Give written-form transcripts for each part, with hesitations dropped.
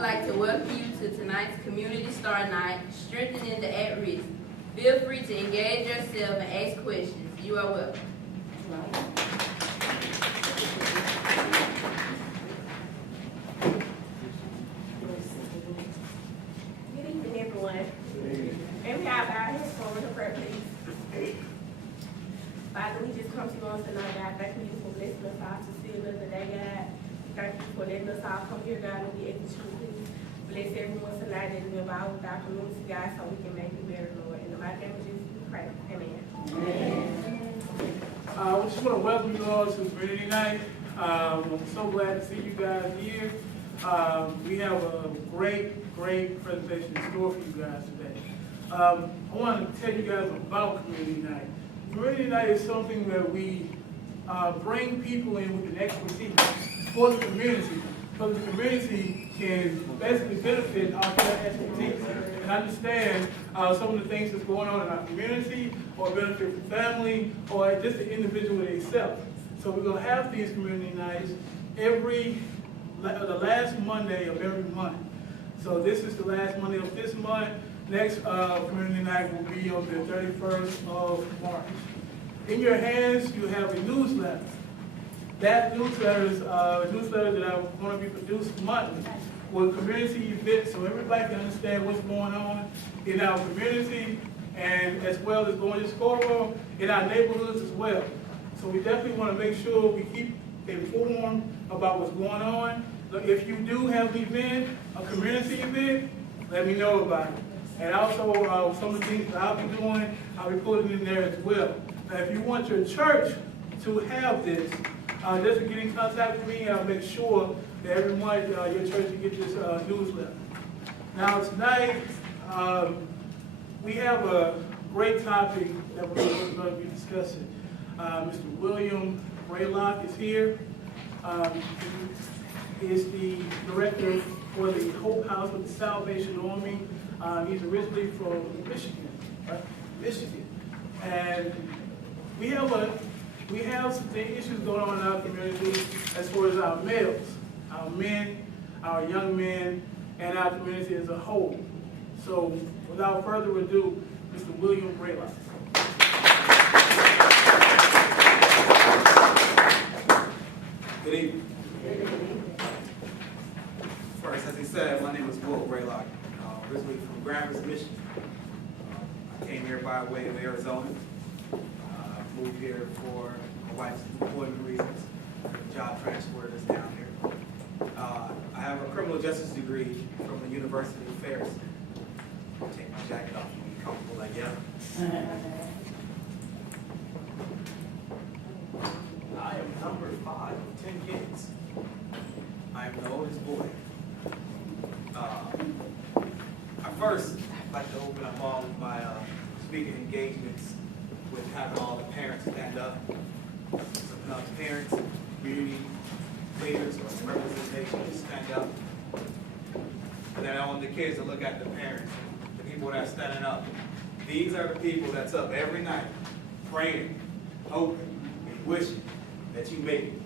would like to welcome you to tonight's Community Star Night, Strengthening the At-Risk. Feel free to engage yourself and ask questions. You are welcome. Good evening, everyone. And we have our heads forward to prayer, please. Father, we just come to you on tonight, God. Thank you for blessing us all to see another day, God. Thank you for letting us all come here, God, and be able to please bless everyone tonight and live out with our community, God, so we can make it better, Lord. In the mighty name of Jesus, we pray. Amen. We just want to welcome you all to Community Night. I'm so glad to see you guys here. We have a great presentation in store for you guys today. I want to tell you guys about Community Night. Community Night is something that we bring people in with an expertise for the community, so the community can basically benefit off that expertise and understand some of the things that's going on in our community, or benefit the family, or just the individual itself. So we're going to have these community nights the last Monday of every month. So this is the last Monday of this month. Next community night will be on the 31st of March. In your hands, you have a newsletter. That newsletter is a newsletter that I'm going to be produced monthly with community events, so everybody can understand what's going on in our community, and as well as going to school in our neighborhoods as well. So we definitely want to make sure we keep informed about what's going on. If you do have an event, a community event, let me know about it. And also some of the things that I'll be doing, I'll be putting in there as well. Now, if you want your church to have this, just get in contact with me. I'll make sure that every month your church will get this newsletter. Now tonight, we have a great topic that we're going to be discussing. Mr. William Braylock is here. He is the director for the Hope House of the Salvation Army. He's originally from Michigan, right? Michigan. And we have some issues going on in our community as far as our males, our men, our young men, and our community as a whole. So without further ado, Mr. William Braylock. Good evening. First, as he said, my name is Will Braylock, originally from Grand Rapids, Michigan. I came here by way of Arizona. Moved here for my wife's employment reasons, job transfer that's down here. I have a criminal justice degree from the University of Ferris. I'll take my jacket off and be comfortable, I guess. I am number 5 of 10 kids. I am the oldest boy. I first like to open up all of my speaking engagements with having all the parents stand up. Some parents, community leaders, or representation stand up. And then I want the kids to look at the parents, the people that are standing up. These are the people that's up every night, praying, hoping, and wishing that you make it.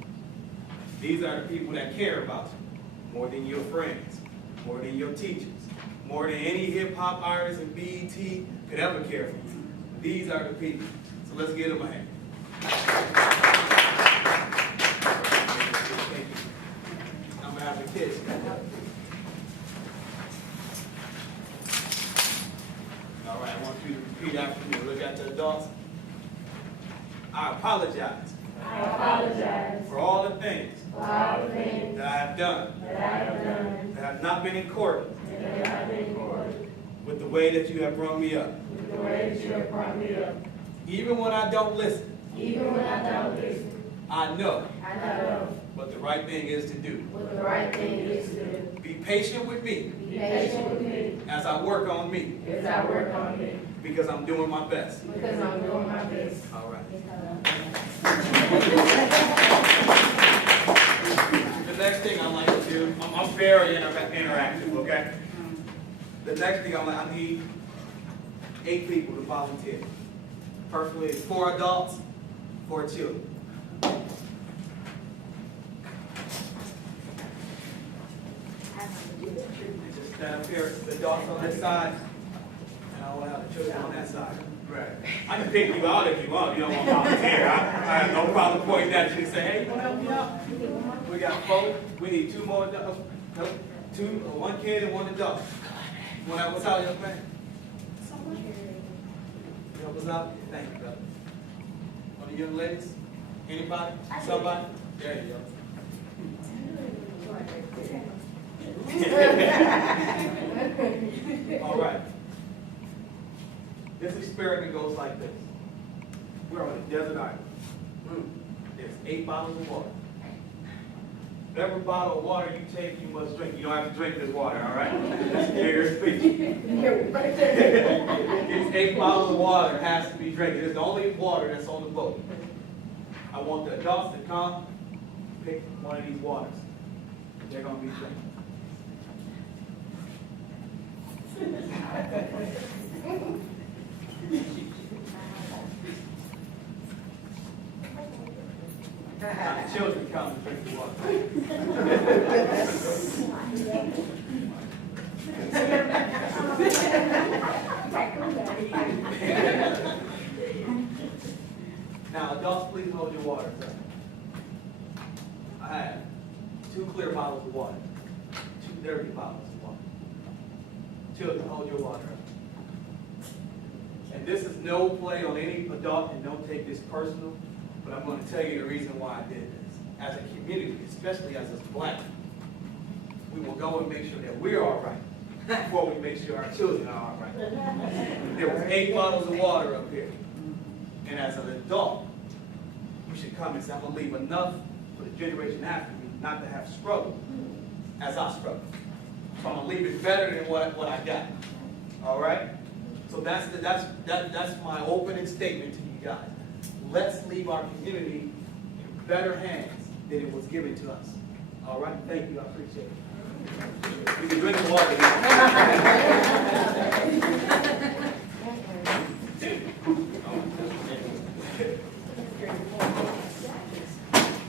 These are the people that care about you more than your friends, more than your teachers, more than any hip-hop artist and BET could ever care for you. These are the people. So let's give them a hand. I'm going to have the kids stand up. All right, I want you to repeat after me. Look at the adults. I apologize. I apologize For all the things for all the things that I have done that I have done that have not been in accordance that have been in accordance with the way that you have brought me up. with the way that you have brought me up. Even when I don't listen, Even when I don't listen, I know I know what the right thing is to do. what the right thing is to do. Be patient with me Be patient with me as I work on me, as I work on me, because I'm doing my best. because I'm doing my best. All right. The next thing I like to do, I'm very interactive, okay? The next thing I need 8 people to volunteer. Preferably 4 adults, 4 children. that up here, the adults on this side, and I will have the children on that side. Right. I can pick you out if you want. You don't want to volunteer. I have no problem pointing at you and say, hey, you want to help me out? We got 4. We need 2 more adults. Nope. 1 kid and 1 adult. You want to help us out, young man? You help us out? Thank you, brother. One of the young ladies? Anybody? Somebody? There you go. All right. This experiment goes like this. We're on a desert island. There's 8 bottles of water. Every bottle of water you take, you must drink. You don't have to drink this water, all right? That's your speech. These 8 bottles of water has to be drinking. It's the only water that's on the boat. I want the adults to come pick one of these waters. They're going to be drinking. Now the children come and drink the water. Now adults, please hold your water. I have 2 clear bottles of water, 2 dirty bottles of water. Children, hold your water up. And this is no play on any adult, and don't take this personal, but I'm going to tell you the reason why I did this. As a community, especially as a black, we will go and make sure that we're all right before we make sure our children are all right. There was 8 bottles of water up here. And as an adult, you should come and say, I'm going to leave enough for the generation after me not to have struggle as I struggle. So I'm going to leave it better than what I got. All right? So that's my opening statement to you guys. Let's leave our community in better hands than it was given to us. All right? Thank you. I appreciate it. You can drink the water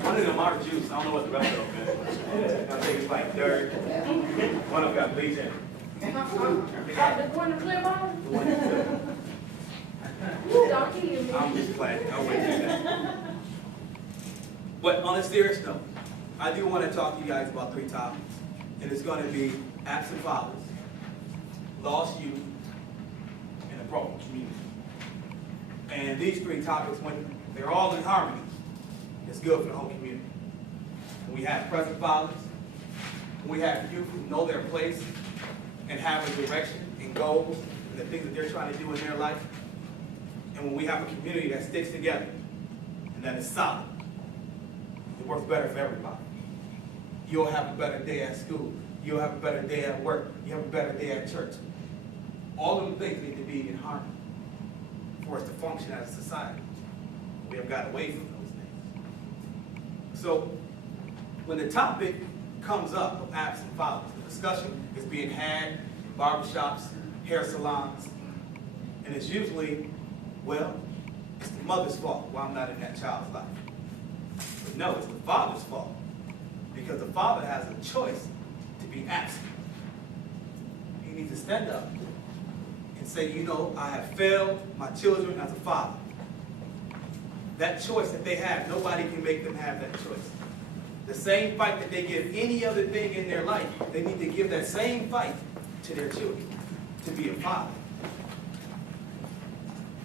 One of them are juice. I don't know what the rest of them is. I think it's like dirt. One of them got bleach in it. The one in the clear bottle? The one that's good. Don't kill me. I'm just playing. I'll wait till that. But on a serious note, I do want to talk to you guys about 3 topics. And it's going to be absent fathers, lost youth, and a broken community. And these 3 topics, when they're all in harmony, it's good for the whole community. When we have present fathers, when we have youth who know their place and have a direction and goals and the things that they're trying to do in their life, and when we have a community that sticks together and that is solid, it works better for everybody. You'll have a better day at school. You'll have a better day at work. You'll have a better day at church. All of them things need to be in harmony for us to function as a society. We have got away from those things. So when the topic comes up of absent fathers, the discussion is being had in barbershops, hair salons, and it's usually, well, it's the mother's fault why I'm not in that child's life. But no, it's the father's fault, because the father has a choice to be absent. He needs to stand up and say, you know, I have failed my children as a father. That choice that they have, nobody can make them have that choice. The same fight that they give any other thing in their life, they need to give that same fight to their children, to be a father.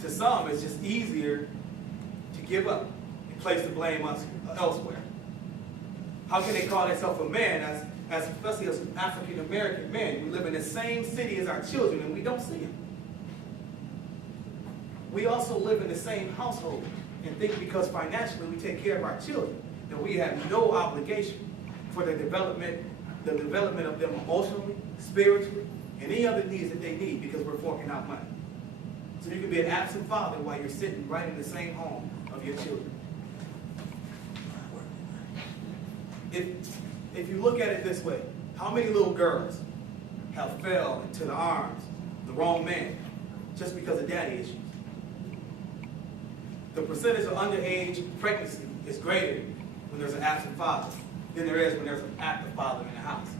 To some, it's just easier to give up and place the blame elsewhere. How can they call themselves a man, especially as African-American men? We live in the same city as our children and we don't see them. We also live in the same household and think because financially we take care of our children that we have no obligation for the development of them emotionally, spiritually, and any other needs that they need because we're forking out money. So you can be an absent father while you're sitting right in the same home of your children. If you look at it this way, how many little girls have fell into the arms of the wrong man just because of daddy issues? The percentage of underage pregnancy is greater when there's an absent father than there is when there's an active father in the house.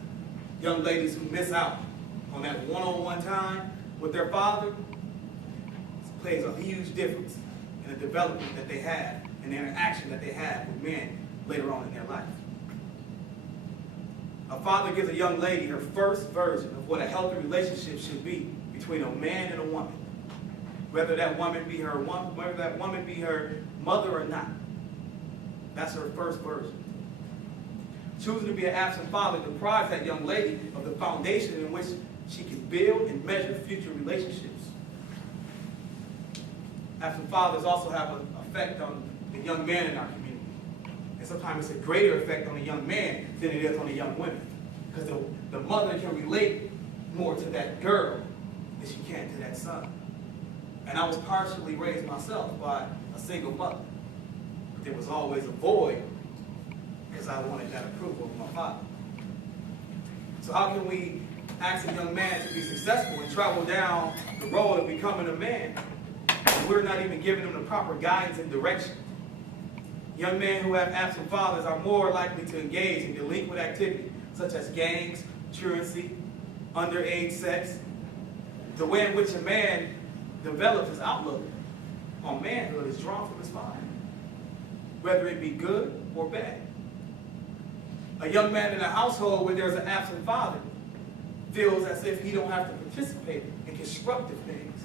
Young ladies who miss out on that one-on-one time with their father plays a huge difference in the development that they have and the interaction that they have with men later on in their life. A father gives a young lady her first version of what a healthy relationship should be between a man and a woman. Whether that woman be her mother or not. That's her first version. Choosing to be an absent father deprives that young lady of the foundation in which she can build and measure future relationships. Absent fathers also have an effect on the young man in our community. And sometimes it's a greater effect on the young man than it is on the young women. Because the mother can relate more to that girl than she can to that son. And I was partially raised myself by a single mother. But there was always a void because I wanted that approval of my father. So how can we ask a young man to be successful and travel down the road of becoming a man and we're not even giving them the proper guidance and direction? Young men who have absent fathers are more likely to engage in delinquent activity such as gangs, truancy, underage sex. The way in which a man develops his outlook on manhood is drawn from his father, whether it be good or bad. A young man in a household where there's an absent father feels as if he don't have to participate in constructive things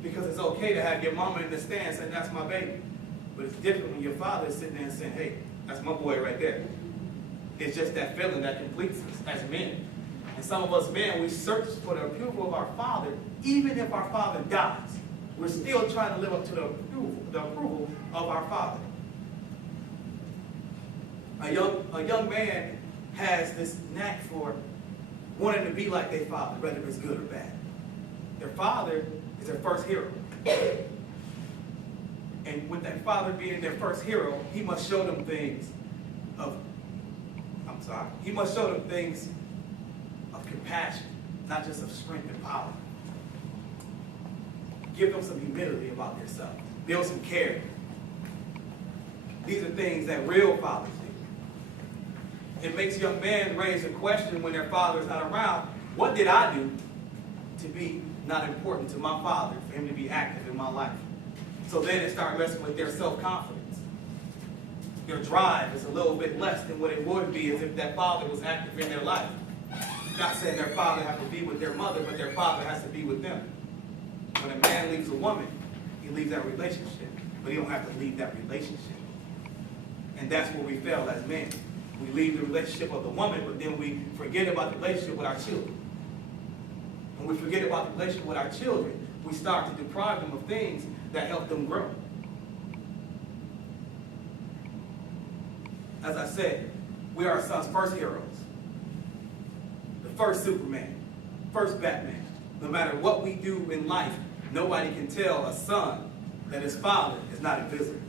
because it's okay to have your mama in the stand saying, that's my baby. But it's different when your father is sitting there and saying, hey, that's my boy right there. It's just that feeling that completes us as men. And some of us men, we search for the approval of our father, even if our father dies. We're still trying to live up to the approval of our father. A young man has this knack for wanting to be like their father, whether it's good or bad. Their father is their first hero. And with that father being their first hero, he must show them things of compassion, not just of strength and power. Give them some humility about themselves. Build some character. These are things that real fathers do. It makes young men raise a question when their father is not around. What did I do to be not important to my father, for him to be active in my life? So then it starts messing with their self-confidence. Their drive is a little bit less than what it would be as if that father was active in their life. Not saying their father has to be with their mother, but their father has to be with them. When a man leaves a woman, he leaves that relationship, but he don't have to leave that relationship. And that's where we fail as men. We leave the relationship of the woman, but then we forget about the relationship with our children. When we forget about the relationship with our children, we start to deprive them of things that help them grow. As I said, we are our son's first heroes. The first Superman, first Batman. No matter what we do in life, nobody can tell a son that his father is not invisible.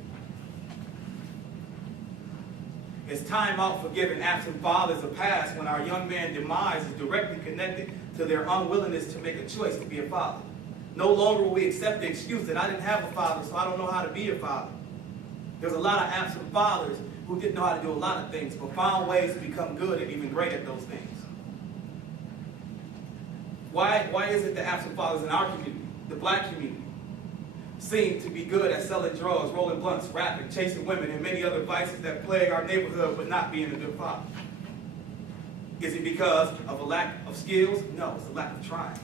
It's time out for giving absent fathers a pass when our young man's demise is directly connected to their unwillingness to make a choice to be a father. No longer will we accept the excuse that I didn't have a father, so I don't know how to be a father. There's a lot of absent fathers who didn't know how to do a lot of things, but found ways to become good and even great at those things. Why is it that absent fathers in our community, the black community, seem to be good at selling drugs, rolling blunts, rapping, chasing women, and many other vices that plague our neighborhood, but not being a good father? Is it because of a lack of skills? No, it's a lack of trying.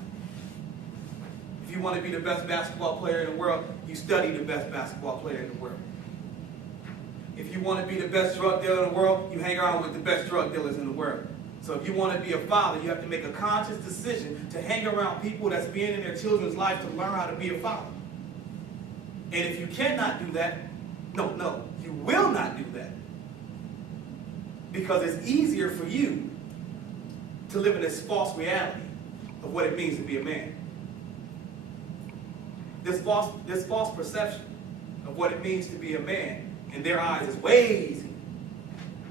If you want to be the best basketball player in the world, you study the best basketball player in the world. If you want to be the best drug dealer in the world, you hang around with the best drug dealers in the world. So if you want to be a father, you have to make a conscious decision to hang around people that's being in their children's life to learn how to be a father. And if you cannot do that, no, you will not do that. Because it's easier for you to live in this false reality of what it means to be a man. This false perception of what it means to be a man in their eyes is way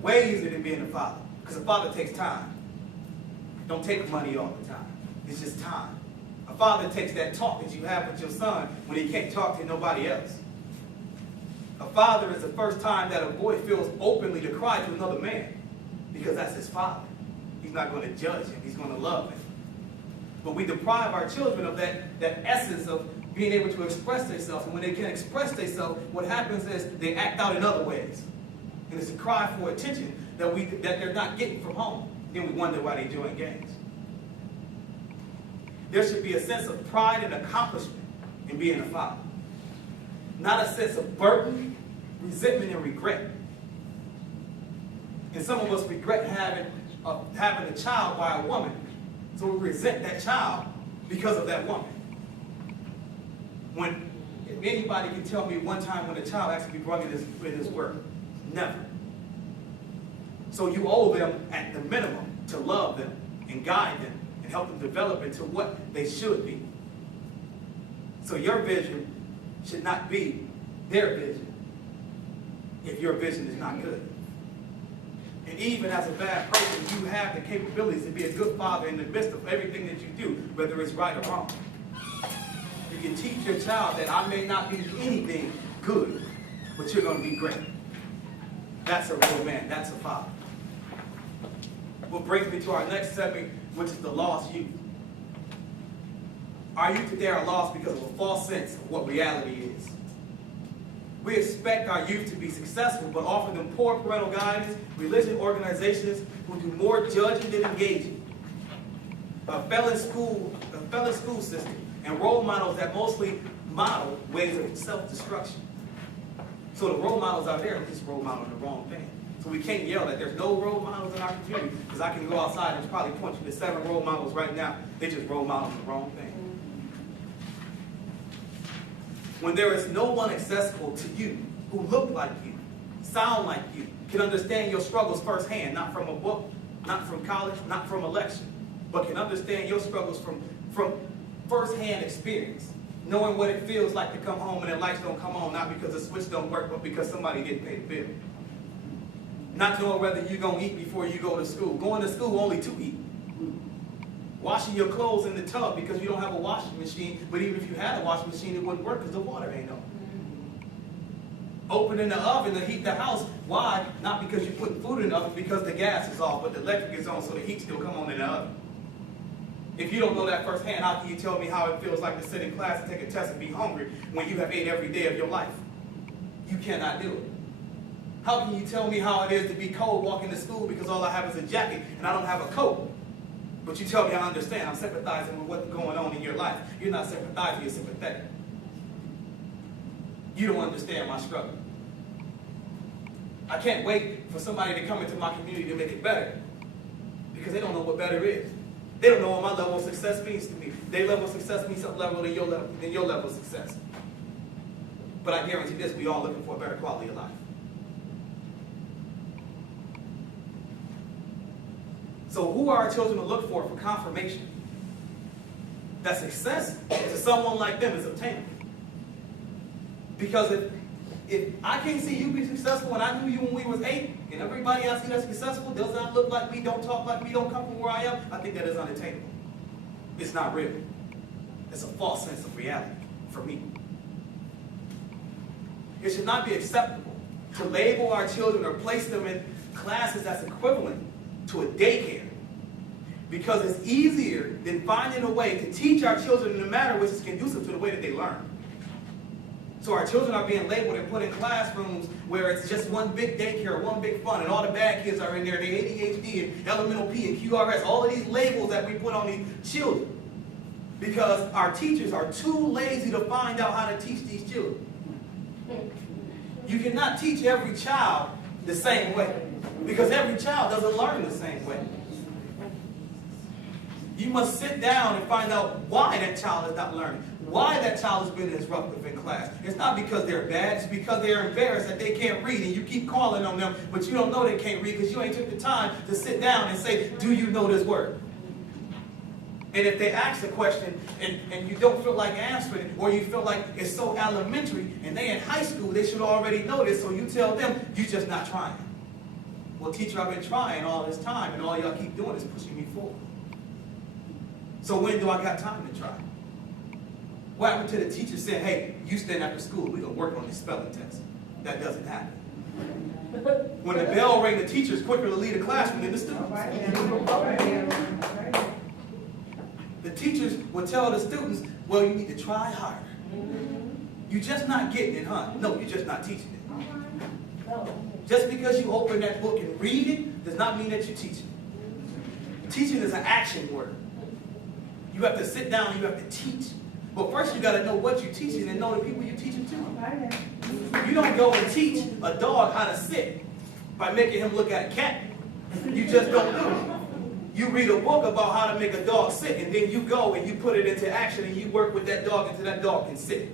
easier than being a father. Because a father takes time. Don't take money all the time. It's just time. A father takes that talk that you have with your son when he can't talk to nobody else. A father is the first time that a boy feels openly to cry to another man because that's his father. He's not going to judge him. He's going to love him. But we deprive our children of that essence of being able to express themselves. And when they can't express themselves, what happens is they act out in other ways. And it's a cry for attention that they're not getting from home. Then we wonder why they join gangs. There should be a sense of pride and accomplishment in being a father. Not a sense of burden, resentment, and regret. And some of us regret having a child by a woman. So we resent that child because of that woman. When if anybody can tell me one time when a child actually brought in this work, never. So you owe them at the minimum to love them and guide them and help them develop into what they should be. So your vision should not be their vision if your vision is not good. And even as a bad person, you have the capabilities to be a good father in the midst of everything that you do, whether it's right or wrong. You can teach your child that I may not be anything good, but you're going to be great. That's a real man. That's a father. What brings me to our next segment, which is the lost youth. Our youth today are lost because of a false sense of what reality is. We expect our youth to be successful, but offer them poor parental guidance, religious organizations who do more judging than engaging, a failing school system, and role models that mostly model ways of self-destruction. So the role models out there are just role modeling the wrong thing. So we can't yell that there's no role models in our community, because I can go outside and probably point you to 7 role models right now. They just role model the wrong thing. When there is no one accessible to you who look like you, sound like you, can understand your struggles firsthand, not from a book, not from college, not from a lecture, but can understand your struggles from firsthand experience, knowing what it feels like to come home and the lights don't come on, not because the switch don't work, but because somebody didn't pay the bill. Not knowing whether you're going to eat before you go to school. Going to school only to eat. Washing your clothes in the tub because you don't have a washing machine, but even if you had a washing machine, it wouldn't work because the water ain't on. Opening the oven to heat the house. Why? Not because you put food in the oven, because the gas is off, but the electric is on, so the heat still come on in the oven. If you don't know that firsthand, how can you tell me how it feels like to sit in class and take a test and be hungry when you have ate every day of your life? You cannot do it. How can you tell me how it is to be cold walking to school because all I have is a jacket and I don't have a coat? But you tell me I understand. I'm sympathizing with what's going on in your life. You're not sympathizing, you're sympathetic. You don't understand my struggle. I can't wait for somebody to come into my community to make it better, because they don't know what better is. They don't know what my level of success means to me. Their level of success means some level than your level of success. But I guarantee this, we all looking for a better quality of life. So who are our children to look for confirmation that success to someone like them is obtainable? Because if I can't see you be successful and I knew you when we was 8, and everybody I see that's successful does not look like me, don't talk like me, don't come from where I am, I think that is unattainable. It's not real. It's a false sense of reality for me. It should not be acceptable to label our children or place them in classes that's equivalent to a daycare, because it's easier than finding a way to teach our children in a manner which is conducive to the way that they learn. So our children are being labeled and put in classrooms where it's just one big daycare, one big fun, and all the bad kids are in there, the ADHD and elemental P and QRS, all of these labels that we put on these children, because our teachers are too lazy to find out how to teach these children. You cannot teach every child the same way, because every child doesn't learn the same way. You must sit down and find out why that child is not learning, why that child has been disruptive in class. It's not because they're bad, it's because they're embarrassed that they can't read, and you keep calling on them, but you don't know they can't read because you ain't took the time to sit down and say, do you know this word? And if they ask a question and you don't feel like answering it, or you feel like it's so elementary and they in high school, they should already know this, so you tell them, you're just not trying. Well, teacher, I've been trying all this time, and all y'all keep doing is pushing me forward. So when do I got time to try? What happened to the teacher saying, hey, you stand after school, we're going to work on this spelling test? That doesn't happen. When the bell rang, the teacher's quicker to lead a classroom than the students. The teachers will tell the students, well, you need to try harder. You're just not getting it, huh? No, you're just not teaching it. Just because you open that book and read it does not mean that you're teaching. Teaching is an action word. You have to sit down and you have to teach. But first you got to know what you're teaching and know the people you're teaching to. You don't go and teach a dog how to sit by making him look at a cat. You just don't do it. You read a book about how to make a dog sit, and then you go and you put it into action and you work with that dog until that dog can sit.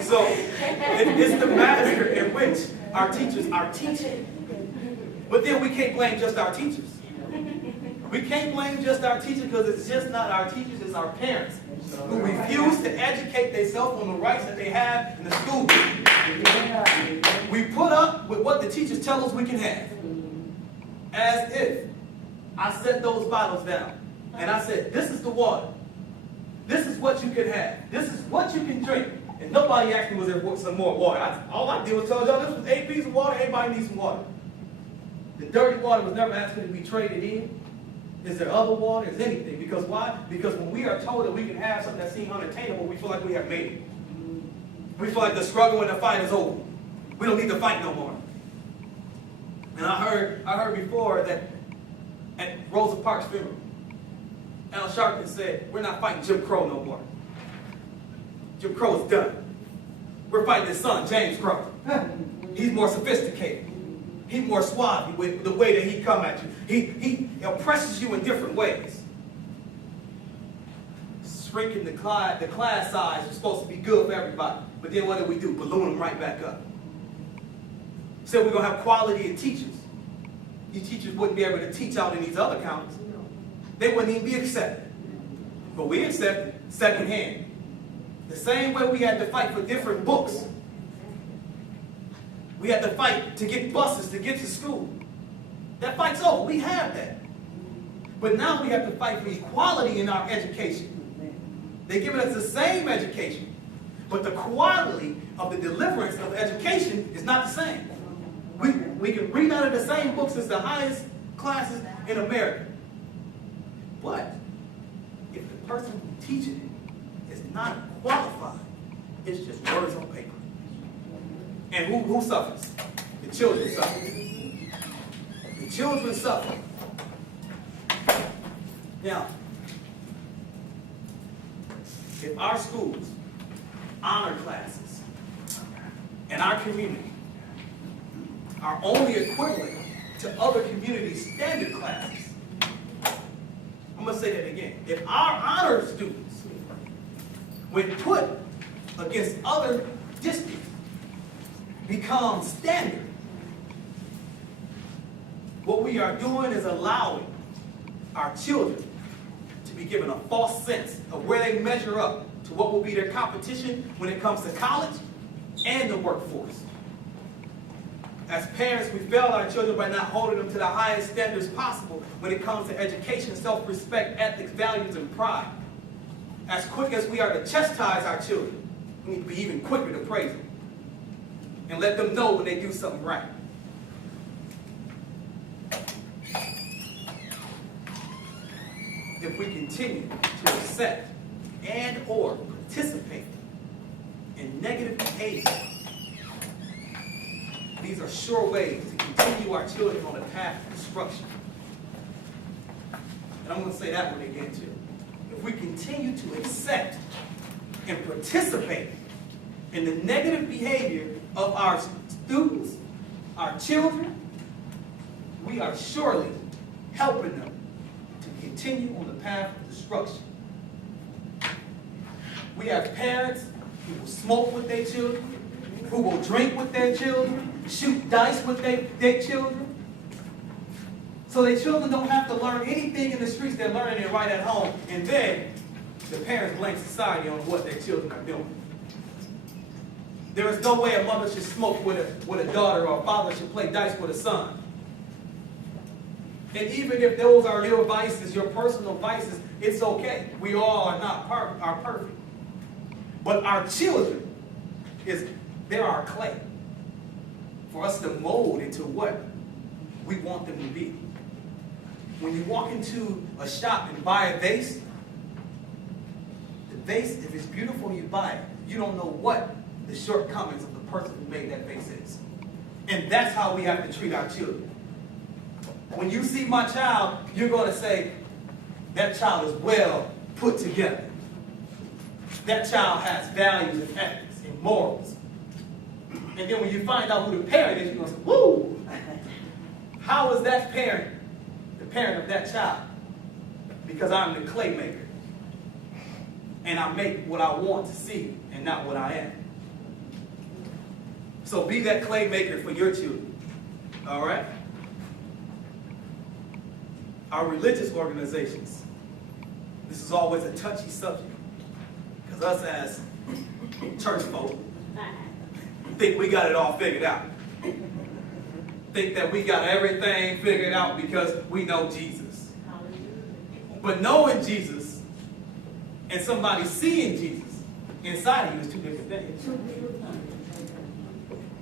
So it's the manner in which our teachers are teaching. But then we can't blame just our teachers. We can't blame just our teachers because it's just not our teachers, it's our parents who refuse to educate themselves on the rights that they have in the school. We put up with what the teachers tell us we can have. As if I set those bottles down and I said, this is the water. This is what you can have. This is what you can drink. And nobody asked me, was there some more water? All I did was tell y'all this was 8 pieces of water. Everybody needs some water. The dirty water was never asking to be traded in. Is there other water? Is anything? Because why? Because when we are told that we can have something that seems unattainable, we feel like we have made it. We feel like the struggle and the fight is over. We don't need to fight no more. And I heard before that at Rosa Parks' funeral, Al Sharpton said, we're not fighting Jim Crow no more. Jim Crow is done. We're fighting his son, James Crow. He's more sophisticated. He's more suave with the way that he come at you. He oppresses you in different ways. Shrinking the class size is supposed to be good for everybody. But then what do? Balloon them right back up. Said we're going to have quality of teachers. These teachers wouldn't be able to teach out in these other counties. They wouldn't even be accepted. But we accepted secondhand. The same way we had to fight for different books. We had to fight to get buses to get to school. That fight's over. We have that. But now we have to fight for equality in our education. They're giving us the same education, but the quality of the deliverance of education is not the same. We can read out of the same books as the highest classes in America. But if the person who's teaching it is not qualified, it's just words on paper. And who suffers? The children suffer. The children suffer. Now, if our schools honor classes and our community are only equivalent to other community standard classes, I'm going to say that again. If our honor students, when put against other districts, become standard, what we are doing is allowing our children to be given a false sense of where they measure up to what will be their competition when it comes to college and the workforce. As parents, we fail our children by not holding them to the highest standards possible when it comes to education, self-respect, ethics, values, and pride. As quick as we are to chastise our children, we need to be even quicker to praise them and let them know when they do something right. If we continue to accept and or participate in negative behavior, these are sure ways to continue our children on the path of destruction. And I'm going to say that one again too. If we continue to accept and participate in the negative behavior of our students, our children, we are surely helping them to continue on the path of destruction. We have parents who will smoke with their children, who will drink with their children, shoot dice with their children. So their children don't have to learn anything in the streets, they're learning it right at home. And then the parents blame society on what their children are doing. There is no way a mother should smoke with a daughter, or a father should play dice with a son. And even if those are your vices, your personal vices, it's okay. We all are not perfect. But our children, they're our clay. for us to mold into what we want them to be. When you walk into a shop and buy a vase, the vase, if it's beautiful, you buy it. You don't know what the shortcomings of the person who made that vase is. And that's how we have to treat our children. When you see my child, you're going to say, that child is well put together. That child has values and ethics and morals. And then when you find out who the parent is, you're going to say, woo! How is that parent the parent of that child? Because I'm the clay maker. And I make what I want to see and not what I am. So be that clay maker for your children. All right? Our religious organizations. This is always a touchy subject. Because us as church folk think we got it all figured out. Think that we got everything figured out because we know Jesus. But knowing Jesus and somebody seeing Jesus inside of you is two different things.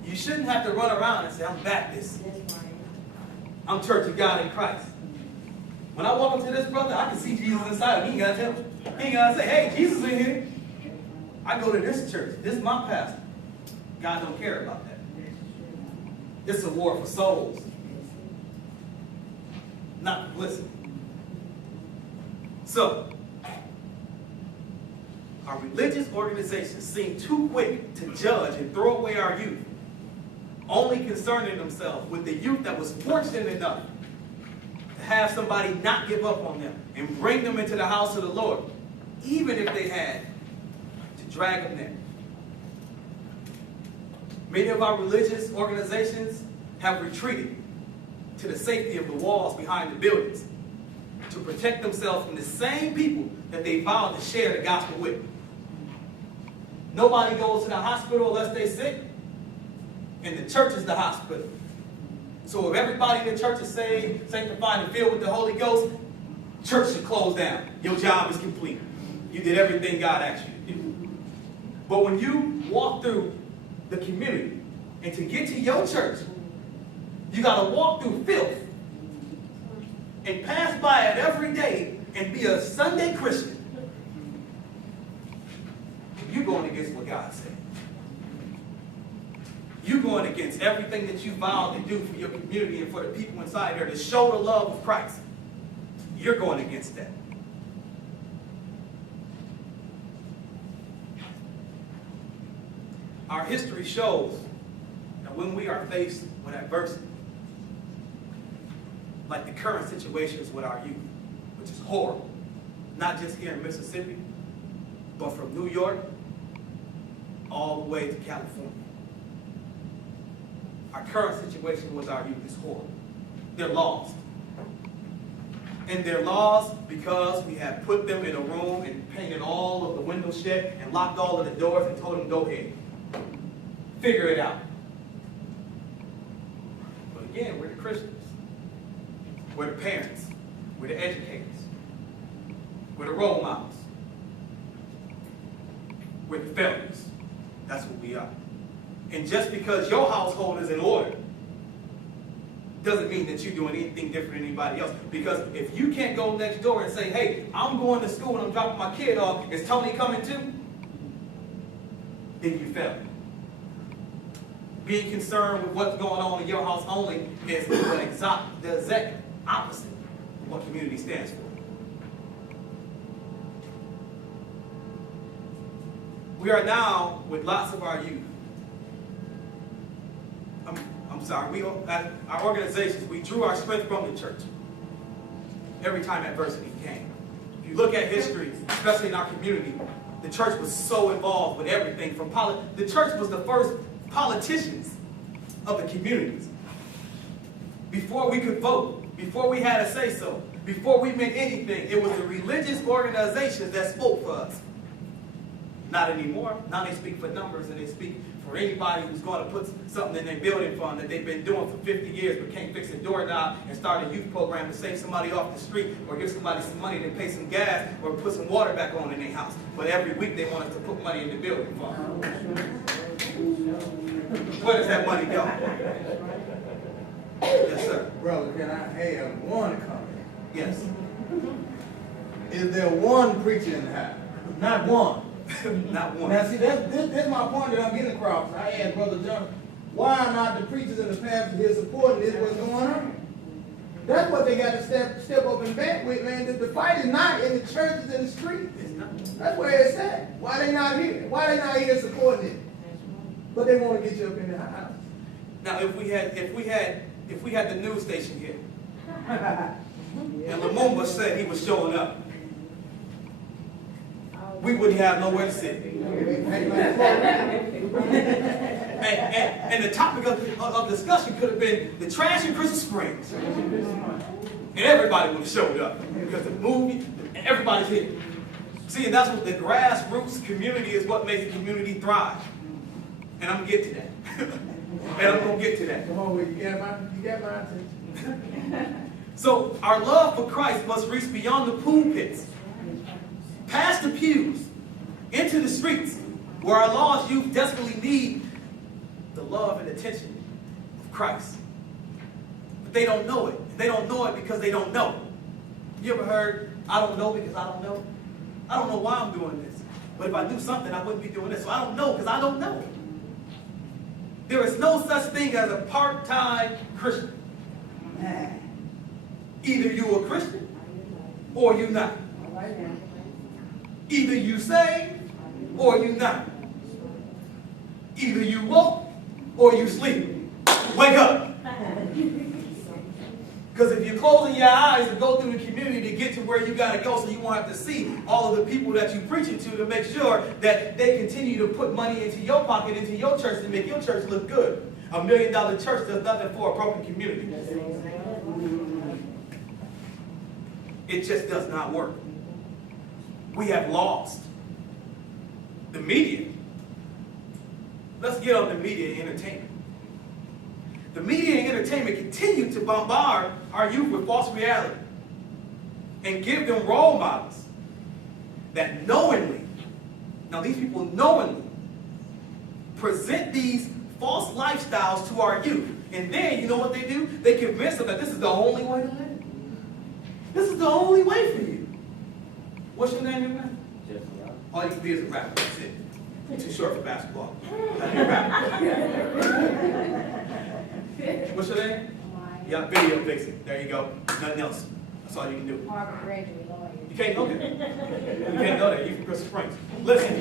You shouldn't have to run around and say, I'm Baptist. I'm Church of God in Christ. When I walk up to this brother, I can see Jesus inside of me. He ain't got to tell me. He ain't got to say, hey, Jesus in here. I go to this church. This is my pastor. God don't care about that. It's a war for souls, not publicity. So, our religious organizations seem too quick to judge and throw away our youth, only concerning themselves with the youth that was fortunate enough to have somebody not give up on them and bring them into the house of the Lord, even if they had to drag them there. Many of our religious organizations have retreated to the safety of the walls behind the buildings to protect themselves from the same people that they vowed to share the gospel with. Nobody goes to the hospital unless they're sick, and the church is the hospital. So if everybody in the church is saved, sanctified, and filled with the Holy Ghost, church should close down. Your job is complete. You did everything God asked you to do. But when you walk through the community, and to get to your church, you got to walk through filth and pass by it every day and be a Sunday Christian. You're going against what God said. You're going against everything that you vowed to do for your community and for the people inside there to show the love of Christ. You're going against that. Our history shows that when we are faced with adversity, like the current situations with our youth, which is horrible, not just here in Mississippi, but from New York all the way to California. Our current situation with our youth is horrible. They're lost. And they're lost because we have put them in a room and painted all of the windows shut and locked all of the doors and told them, go ahead. Figure it out. But again, we're the Christians. We're the parents. We're the educators. We're the role models. We're the failures. That's what we are. And just because your household is in order doesn't mean that you're doing anything different than anybody else. Because if you can't go next door and say, hey, I'm going to school and I'm dropping my kid off, is Tony coming too? Then you fail. Being concerned with what's going on in your house only is the exact opposite of what community stands for. We are now, with lots of our youth, our organizations, we drew our strength from the church every time adversity came. If you look at history, especially in our community, the church was so involved with everything from the church was the first politicians of the communities. Before we could vote, before we had a say-so, before we meant anything, it was the religious organizations that spoke for us. Not anymore. Now they speak for numbers and they speak for anybody who's going to put something in their building fund that they've been doing for 50 years but can't fix a doorknob and start a youth program to save somebody off the street or give somebody some money to pay some gas or put some water back on in their house. But every week they want us to put money in the building fund. Where does that money go? Yes, sir. Brother, can I have one comment? Yes. Is there one preacher in the house? Not one. Not one. Now see, that's my point that I'm getting across. I asked Brother John, why are not the preachers and the pastors here supporting this, what's going on? That's what they got to step up and back with, man. The fight is not in the churches and the streets. It's not. That's where it's at. Why they not here? Why they not here supporting it? But they want to get you up in the house. Now, if we had the news station here, and Lumumba said he was showing up, we wouldn't have nowhere to sit. And the topic of discussion could have been the trash in Crystal Springs. And everybody would have showed up because the movie, and everybody's here. See, and that's what the grassroots community is, what makes the community thrive. And I'm going to get to that. And I'm going to get to that. Come on, you got my attention. So our love for Christ must reach beyond the pulpits, past the pews, into the streets, where our lost youth desperately need the love and attention of Christ. But they don't know it. They don't know it because they don't know. You ever heard, I don't know because I don't know? I don't know why I'm doing this. But if I do something, I wouldn't be doing this. So I don't know because I don't know. There is no such thing as a part-time Christian. Either you're a Christian or you're not. Either you saved or you not. Either you woke or you sleep. Wake up. Because if you're closing your eyes to go through the community to get to where you got to go, so you won't have to see all of the people that you're preaching to make sure that they continue to put money into your pocket, into your church, to make your church look good. $1 million church does nothing for a broken community. It just does not work. We have lost the media. Let's get on the media and entertainment. The media and entertainment continue to bombard our youth with false reality and give them role models that knowingly, now these people knowingly, present these false lifestyles to our youth. And then, you know what they do? They convince them that this is the only way to live. This is the only way for you. What's your name, man? All you can be is a rapper. That's it. You're too short for basketball. Be a rapper. What's your name? Yeah, video fixing. There you go. Nothing else. That's all you can do. Harvard graduate lawyer. You can't go there. You can't go there. You're from Crystal Springs. Listen.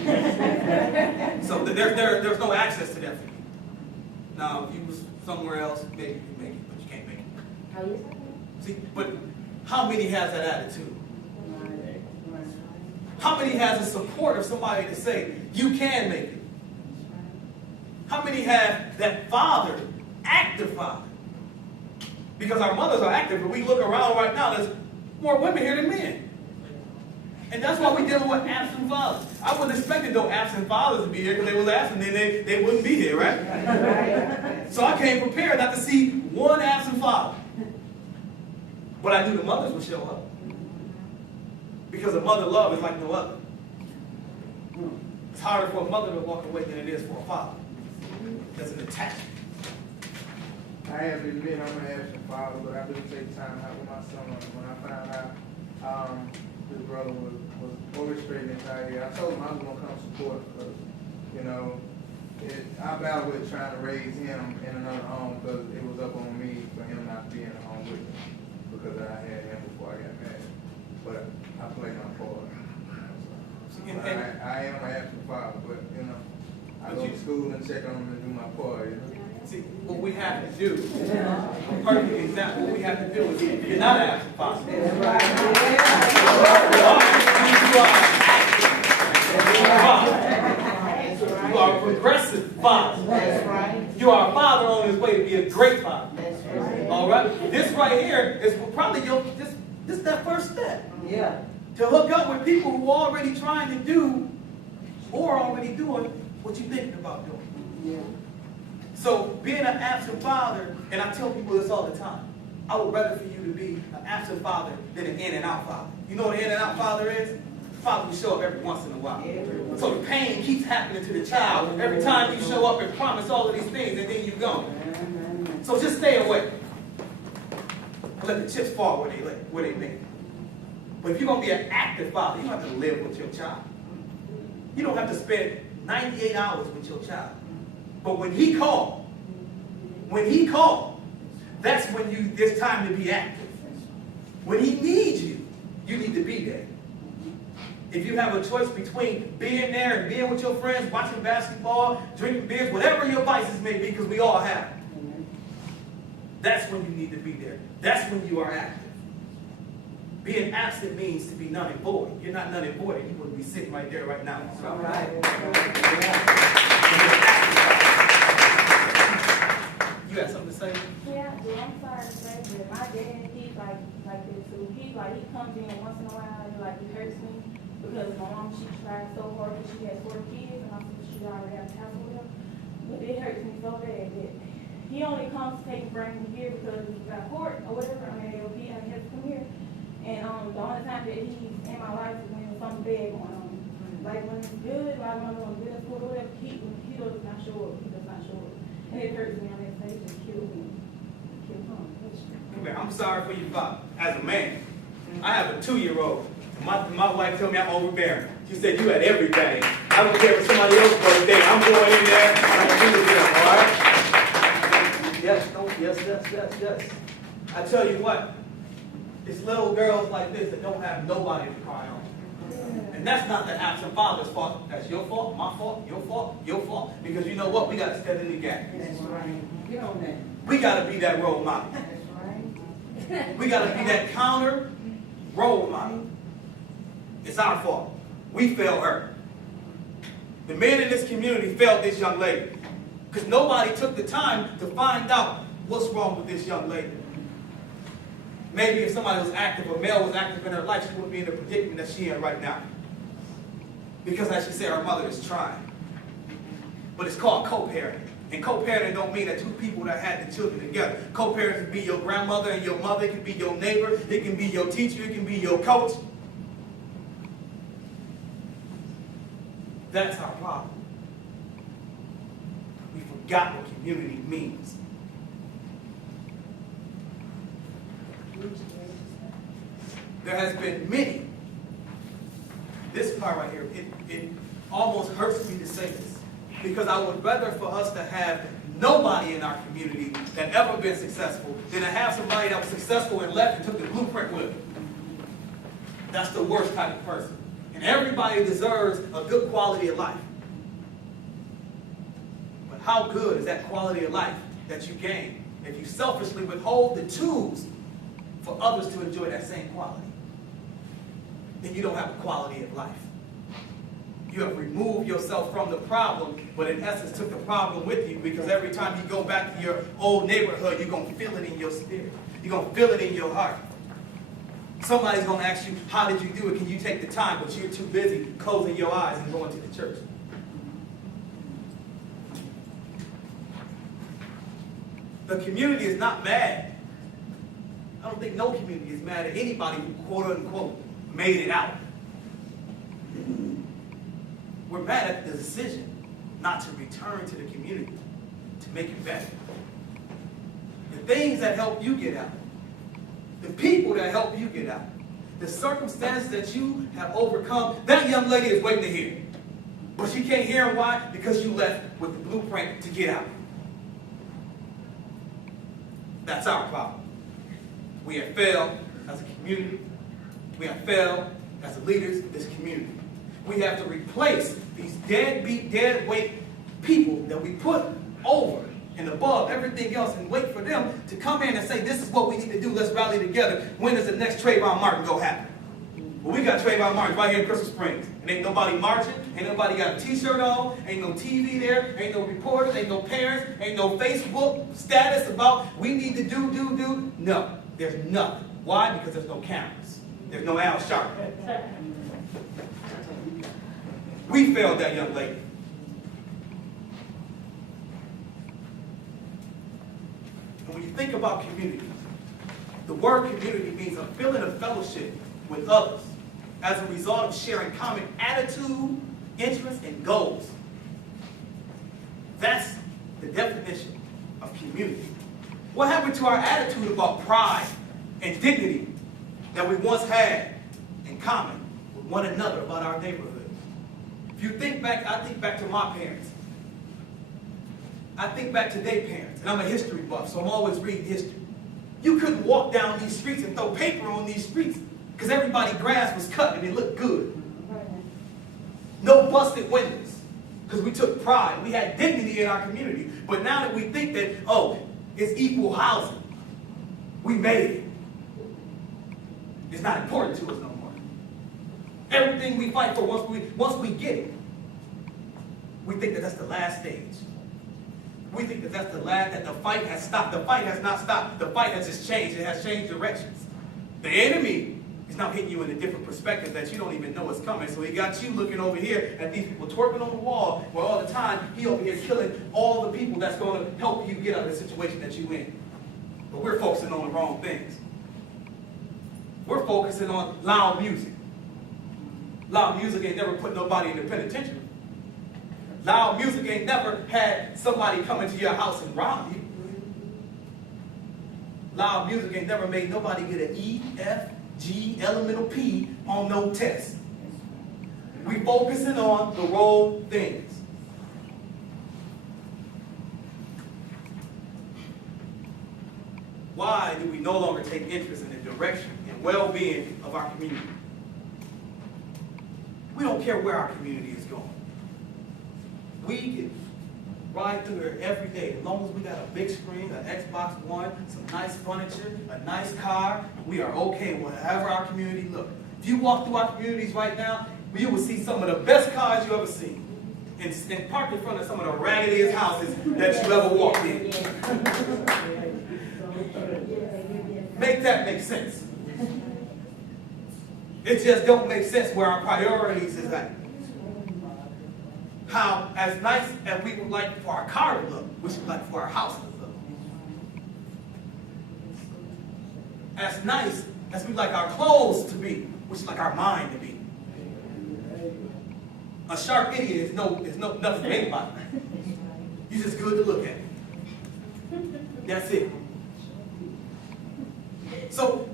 So there's no access to that for you. Now, if you was somewhere else, maybe you can make it, but you can't make it. How you See, but how many has that attitude? How many has the support of somebody to say, you can make it? How many have that father, active father? Because our mothers are active, but we look around right now, there's more women here than men. And that's why we're dealing with absent fathers. I wasn't expecting no absent fathers to be here because they was absent, then they wouldn't be here, right? So I came prepared not to see one absent father. But I knew the mothers would show up. Because a mother love is like no other. It's harder for a mother to walk away than it is for a father. There's an attachment. I have to admit I'm an absent father, but I do take time out with my son. When I found out his brother was orchestrating this out here, I told him I was going to come support him because, you know, I battled with trying to raise him in another home because it was up on me for him not to be in the home with me because I had him before I got married. But I played my part. I am an absent father, but, you know, I go to school and check on him and do my part, you know. See, what we have to do, a perfect example, what we have to do is, you're not an absent father. You are a progressive father. You are a father on his way to be a great father. All right? This right here is probably this is that first step. Yeah. To hook up with people who are already trying to do or already doing what you're thinking about doing. Yeah. So being an absent father, and I tell people this all the time, I would rather for you to be an absent father than an in and out father. You know what an in and out father is? father will show up every once in a while. So the pain keeps happening to the child every time you show up and promise all of these things and then you're gone. So just stay away. Let the chips fall where they may. But if you're going to be an active father, you don't have to live with your child. You don't have to spend 98 hours with your child. But when he called, that's when there's time to be active. When he needs you, you need to be there. If you have a choice between being there and being with your friends, watching basketball, drinking beers, whatever your vices may be, because we all have it, that's when you need to be there. That's when you are active. Being absent means to be none and void. You're not none and void, you wouldn't be sitting right there right now. All right. You got something to say? Yeah, I'm sorry to say, but my dad, he's like this too. He comes in once in a while and like he hurts me because my mom, she tried so hard because she has 4 kids and I'm supposed to already have a house with her. But it hurts me so bad that he only comes to bring me here because he's got court or whatever. I mean, AOP, I have to come here. And the only time that he's in my life is when there's something bad going on. Like when it's good, like when I'm doing good in school or whatever, he does not show up. He does not show up. And it hurts me on that stage and kills me. Come here, I'm sorry for your father. As a man, I have a 2-year-old. My wife told me I'm overbearing. She said, you had everything. I don't care if somebody else's birthday. I'm going in there and I'm going to do this, all right? Yes. I tell you what, it's little girls like this that don't have nobody to cry on. And that's not the absent father's fault. That's your fault, my fault, your fault. Because you know what? We got to stand in the gap. That's right. Get on that. We got to be that role model. That's right. We got to be that counter role model. It's our fault. We failed her. The men in this community failed this young lady. Because nobody took the time to find out what's wrong with this young lady. Maybe if somebody was active, a male was active in her life, she wouldn't be in the predicament that she in right now. Because as she said, her mother is trying. But it's called co-parenting. And co-parenting don't mean that two people that had the children together. Co-parenting can be your grandmother and your mother. It can be your neighbor. It can be your teacher. It can be your coach. That's our problem. We forgot what community means. There has been many. This part right here, it almost hurts me to say this. Because I would rather for us to have nobody in our community that ever been successful than to have somebody that was successful and left and took the blueprint with them. That's the worst type of person. And everybody deserves a good quality of life. But how good is that quality of life that you gain if you selfishly withhold the tools for others to enjoy that same quality? Then you don't have a quality of life. You have removed yourself from the problem, but in essence took the problem with you, because every time you go back to your old neighborhood, you're going to feel it in your spirit. You're going to feel it in your heart. Somebody's going to ask you, how did you do it? Can you take the time? But you're too busy closing your eyes and going to the church. The community is not mad. I don't think no community is mad at anybody who, quote unquote, made it out. We're mad at the decision not to return to the community to make it better. The things that help you get out, the people that help you get out, the circumstances that you have overcome, that young lady is waiting to hear. But she can't hear why? Because you left with the blueprint to get out. That's our problem. We have failed as a community. We have failed as the leaders of this community. We have to replace these deadbeat, dead weight people that we put over and above everything else and wait for them to come in and say, this is what we need to do, let's rally together. When does the next Trayvon Martin go happen? Well, we got Trayvon Martin right here in Crystal Springs. And ain't nobody marching, ain't nobody got a t-shirt on, ain't no TV there, ain't no reporters, ain't no parents, ain't no Facebook status about we need to do. No, there's nothing. Why? Because there's no cameras. There's no Al Sharpton. We failed that young lady. And when you think about community, the word community means a feeling of fellowship with others as a result of sharing common attitude, interests, and goals. That's the definition of community. What happened to our attitude about pride and dignity that we once had in common with one another about our neighborhoods? If you think back, I think back to my parents. I think back to their parents, and I'm a history buff, so I'm always reading history. You couldn't walk down these streets and throw paper on these streets because everybody's grass was cut and it looked good. No busted windows because we took pride. We had dignity in our community. But now that we think that, oh, it's equal housing, we made it. It's not important to us no more. Everything we fight for, once we get it, we think that that's the last stage. We think that that's the last, that the fight has stopped. The fight has not stopped. The fight has just changed. It has changed directions. The enemy is now hitting you in a different perspective that you don't even know is coming. So he got you looking over here at these people twerking on the wall, where all the time he over here killing all the people that's going to help you get out of the situation that you're in. But we're focusing on the wrong things. We're focusing on loud music. Loud music ain't never put nobody in the penitentiary. Loud music ain't never had somebody come into your house and rob you. Loud music ain't never made nobody get an E, F, G, elemental P on no test. We focusing on the wrong things. Why do we no longer take interest in the direction and well-being of our community? We don't care where our community is going. We can ride through here every day as long as we got a big screen, an Xbox One, some nice furniture, a nice car. We are okay wherever our community looks. If you walk through our communities right now, you will see some of the best cars you ever seen, and parked in front of some of the raggediest houses that you ever walked in. Make that make sense. It just don't make sense where our priorities is at. How, as nice as we would like for our car to look, we should like for our house to look. As nice as we like our clothes to be, we should like our mind to be. A sharp idiot is nothing to make about it. You're just good to look at. That's it. So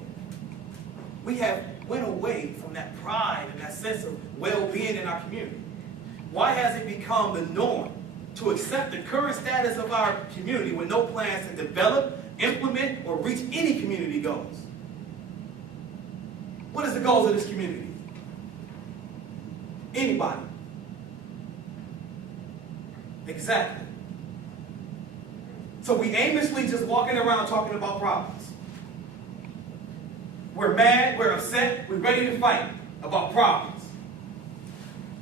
we have went away from that pride and that sense of well-being in our community. Why has it become the norm to accept the current status of our community with no plans to develop, implement, or reach any community goals? What is the goals of this community? Anybody? Exactly. So we aimlessly just walking around talking about problems. We're mad, we're upset, we're ready to fight about problems.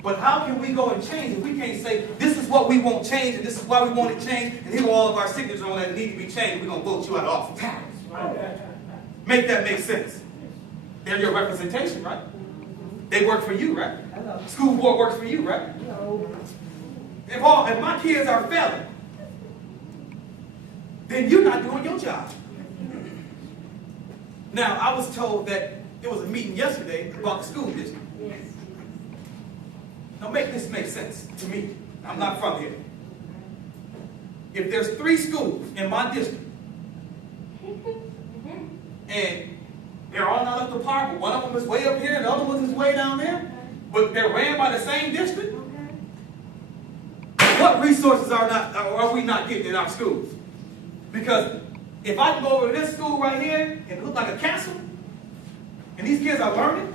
But how can we go and change if we can't say, this is what we won't change, and this is why we want it changed, and here are all of our signatures on that need to be changed, we're going to vote you out of office. Make that make sense. They're your representation, right? They work for you, right? School board works for you, right? If my kids are failing, then you're not doing your job. Now, I was told that there was a meeting yesterday about the school district. Now make this make sense to me. I'm not from here. If there's 3 schools in my district, and they're all not up to par, but one of them is way up here and the other one is way down there, but they're ran by the same district, what resources are we not getting in our schools? Because if I can go over to this school right here and it look like a castle, and these kids are learning,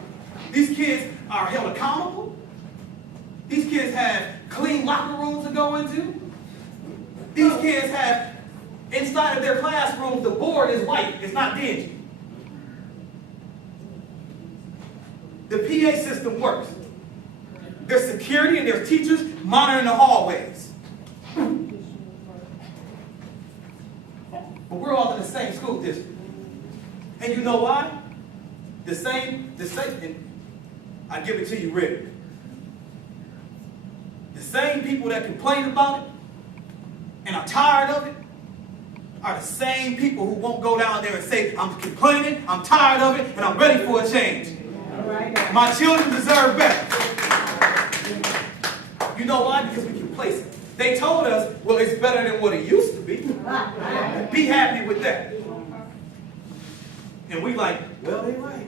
these kids are held accountable, these kids have clean locker rooms to go into, these kids have, inside of their classrooms, the board is white, it's not dingy. The PA system works. There's security and there's teachers monitoring the hallways. But we're all in the same school district. And you know why? The same, and I give it to you, Rick. The same people that complain about it and are tired of it are the same people who won't go down there and say, I'm complaining, I'm tired of it, and I'm ready for a change. All right. My children deserve better. You know why? Because we complacent. They told us, well, it's better than what it used to be. Be happy with that. And we like, well, they're right.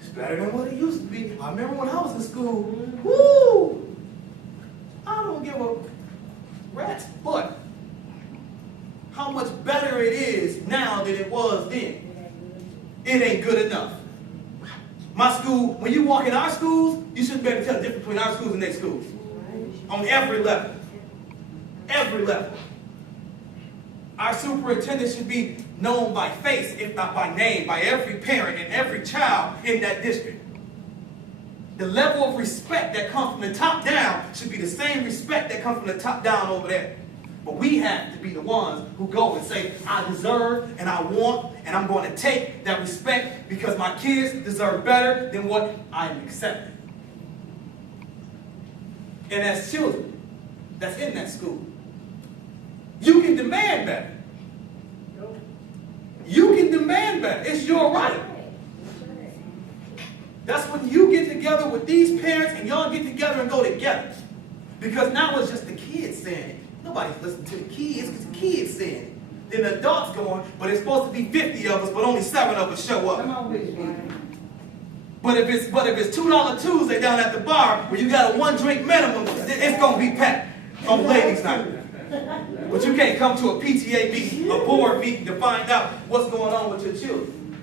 It's better than what it used to be. I remember when I was in school, woo! I don't give a rat's butt how much better it is now than it was then. It ain't good enough. My school, when you walk in our schools, you shouldn't be able to tell the difference between our schools and their schools. On every level. Every level. Our superintendent should be known by face, if not by name, by every parent and every child in that district. The level of respect that comes from the top down should be the same respect that comes from the top down over there. But we have to be the ones who go and say, I deserve and I want and I'm going to take that respect because my kids deserve better than what I'm accepting. And as children that's in that school, you can demand better. You can demand better. It's your right. That's when you get together with these parents and y'all get together and go together. Because now it's just the kids saying it. Nobody's listening to the kids because the kids saying it. Then the adults going, but it's supposed to be 50 of us, but only 7 of us show up. Come on with it. But if it's $2 Tuesday down at the bar where you got a 1-drink minimum, it's gonna be packed on ladies' night. But you can't come to a PTA meeting, a board meeting to find out what's going on with your children.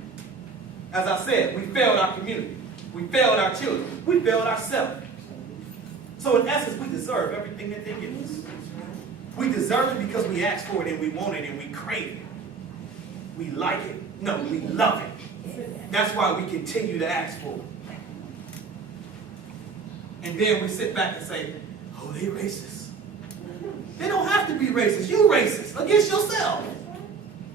As I said, we failed our community. We failed our children. We failed ourselves. So in essence, we deserve everything that they give us. We deserve it because we asked for it and we want it and we crave it. We like it. No, we love it. That's why we continue to ask for it. And then we sit back and say, oh, they racist. They don't have to be racist. You racist against yourself.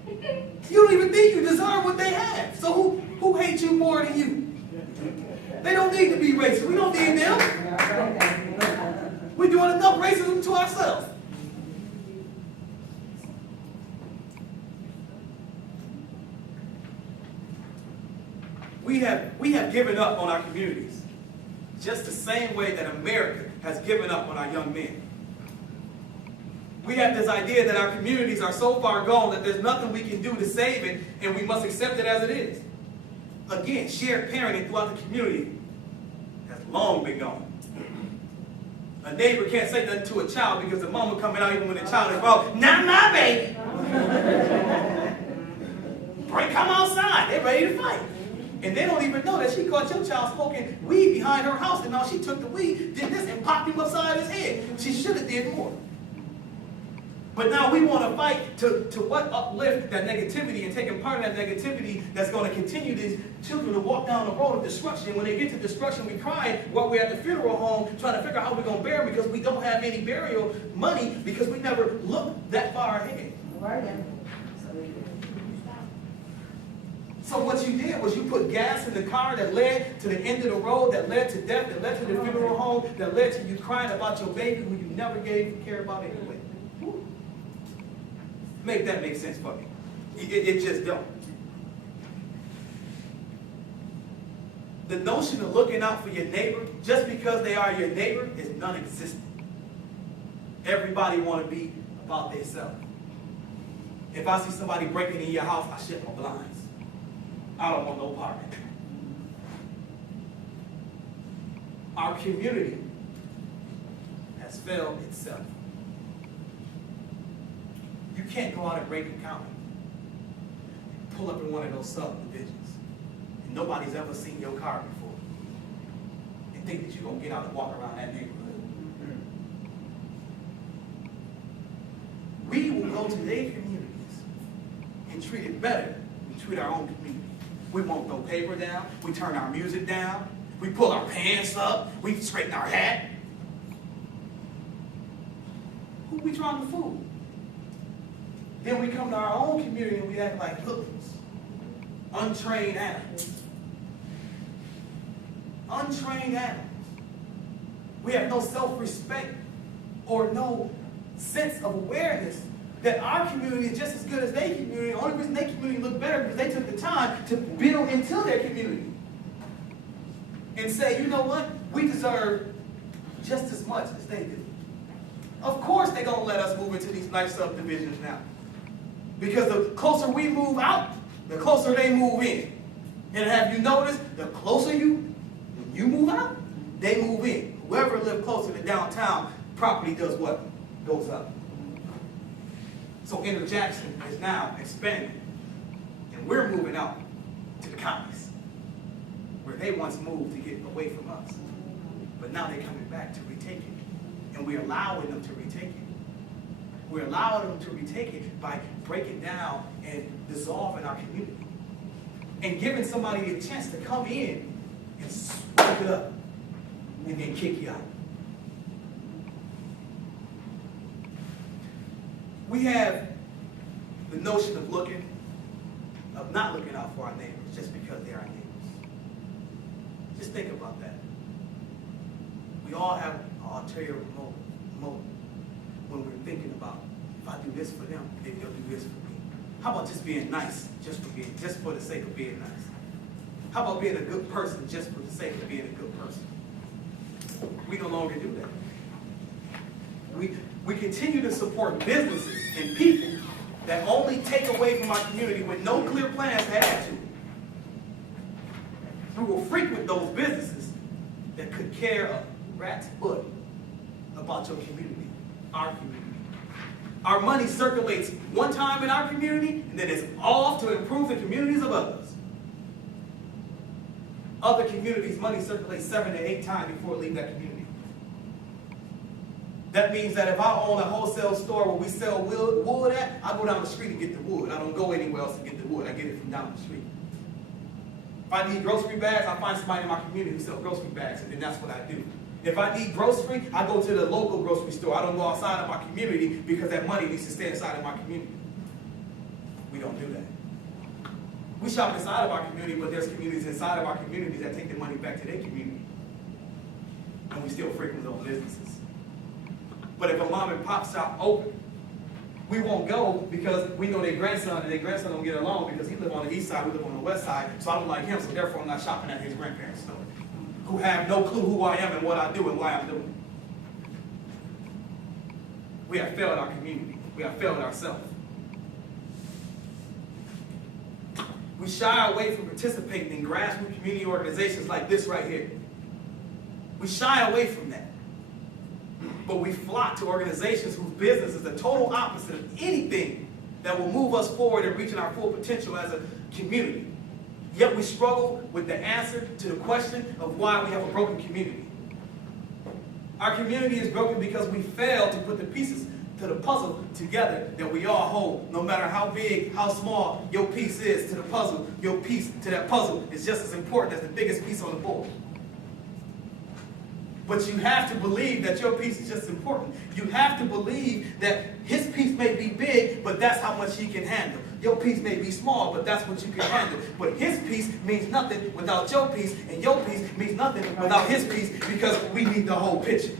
You don't even think you deserve what they have. So who hates you more than you? They don't need to be racist. We don't need them. We're doing enough racism to ourselves. We have given up on our communities, just the same way that America has given up on our young men. We have this idea that our communities are so far gone that there's nothing we can do to save it, and we must accept it as it is. Again, shared parenting throughout the community has long been gone. A neighbor can't say nothing to a child because the mama coming out even when the child is wrong. Not my baby. Come outside. They're ready to fight. And they don't even know that she caught your child smoking weed behind her house, and now she took the weed, did this, and popped him upside his head. She should have did more. But now we want to fight to what uplift that negativity and taking part in that negativity that's going to continue these children to walk down the road of destruction. When they get to destruction, we cry while we're at the funeral home trying to figure out how we're going to bury them because we don't have any burial money because we never looked that far ahead. So what you did was you put gas in the car that led to the end of the road, that led to death, that led to the funeral home, that led to you crying about your baby who you never gave care about anyway. Make that make sense for me. It just don't. The notion of looking out for your neighbor just because they are your neighbor is non-existent. Everybody want to be about themselves. If I see somebody breaking in your house, I shut my blinds. I don't want no part of it. Our community has failed itself. You can't go out in Rankin County, pull up in one of those subdivisions, and nobody's ever seen your car before, and think that you're going to get out and walk around that neighborhood. We will go to their communities and treat it better than we treat our own community. We won't throw paper down. We turn our music down. We pull our pants up. We straighten our hat. Who we trying to fool? Then we come to our own community and we act like hoodlums. Untrained animals. Untrained animals. We have no self-respect or no sense of awareness that our community is just as good as their community. The only reason their community look better because they took the time to build into their community. and say, you know what? We deserve just as much as they do. Of course they're going to let us move into these nice subdivisions now. Because the closer we move out, the closer they move in. And have you noticed, the closer you move out, they move in. Whoever lives closer to downtown, property does what? Goes up. So Inner Jackson is now expanding. And we're moving out to the counties, where they once moved to get away from us. But now they're coming back to retake it. And we're allowing them to retake it. We're allowing them to retake it by breaking down and dissolving our community. And giving somebody a chance to come in and sweep it up and then kick you out. We have the notion of not looking out for our neighbors just because they're our neighbors. Just think about that. We all have an ulterior motive when we're thinking about, if I do this for them, then they'll do this for me. How about just being nice, just for the sake of being nice? How about being a good person just for the sake of being a good person? We no longer do that. We continue to support businesses and people that only take away from our community with no clear plans to add to it. We will frequent those businesses that could care a rat's butt about your community, our community. Our money circulates one time in our community, and then it's off to improve the communities of others. Other communities' money circulates 7 to 8 times before it leaves that community. That means that if I own a wholesale store where we sell wood at, I go down the street and get the wood. I don't go anywhere else to get the wood. I get it from down the street. If I need grocery bags, I find somebody in my community who sells grocery bags, and then that's what I do. If I need grocery, I go to the local grocery store. I don't go outside of my community because that money needs to stay inside of my community. We don't do that. We shop inside of our community, but there's communities inside of our communities that take their money back to their community. And we still frequent those businesses. But if a mom and pop shop open, we won't go because we know their grandson, and their grandson don't get along because he live on the east side, we live on the west side, so I don't like him, so therefore I'm not shopping at his grandparents' store, who have no clue who I am and what I do and why I'm doing it. We have failed our community. We have failed ourselves. We shy away from participating in grassroots community organizations like this right here. We shy away from that. But we flock to organizations whose business is the total opposite of anything that will move us forward in reaching our full potential as a community. Yet we struggle with the answer to the question of why we have a broken community. Our community is broken because we fail to put the pieces to the puzzle together that we all hold. No matter how big, how small your piece is to the puzzle, your piece to that puzzle is just as important as the biggest piece on the board. But you have to believe that your piece is just important. You have to believe that his piece may be big, but that's how much he can handle. Your piece may be small, but that's what you can handle. But his piece means nothing without your piece, and your piece means nothing without his piece, because we need the whole picture.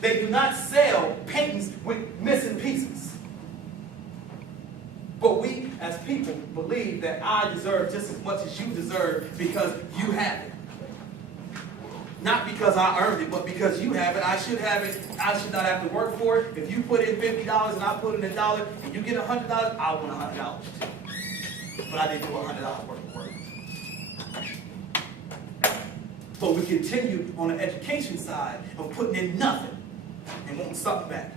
They do not sell paintings with missing pieces. But we, as people, believe that I deserve just as much as you deserve because you have it. Not because I earned it, but because you have it, I should have it. I should not have to work for it. If you put in $50 and I put in $1 and you get $100, I want $100 too. But I didn't do $100 worth of work. But we continue on the education side of putting in nothing and wanting something back.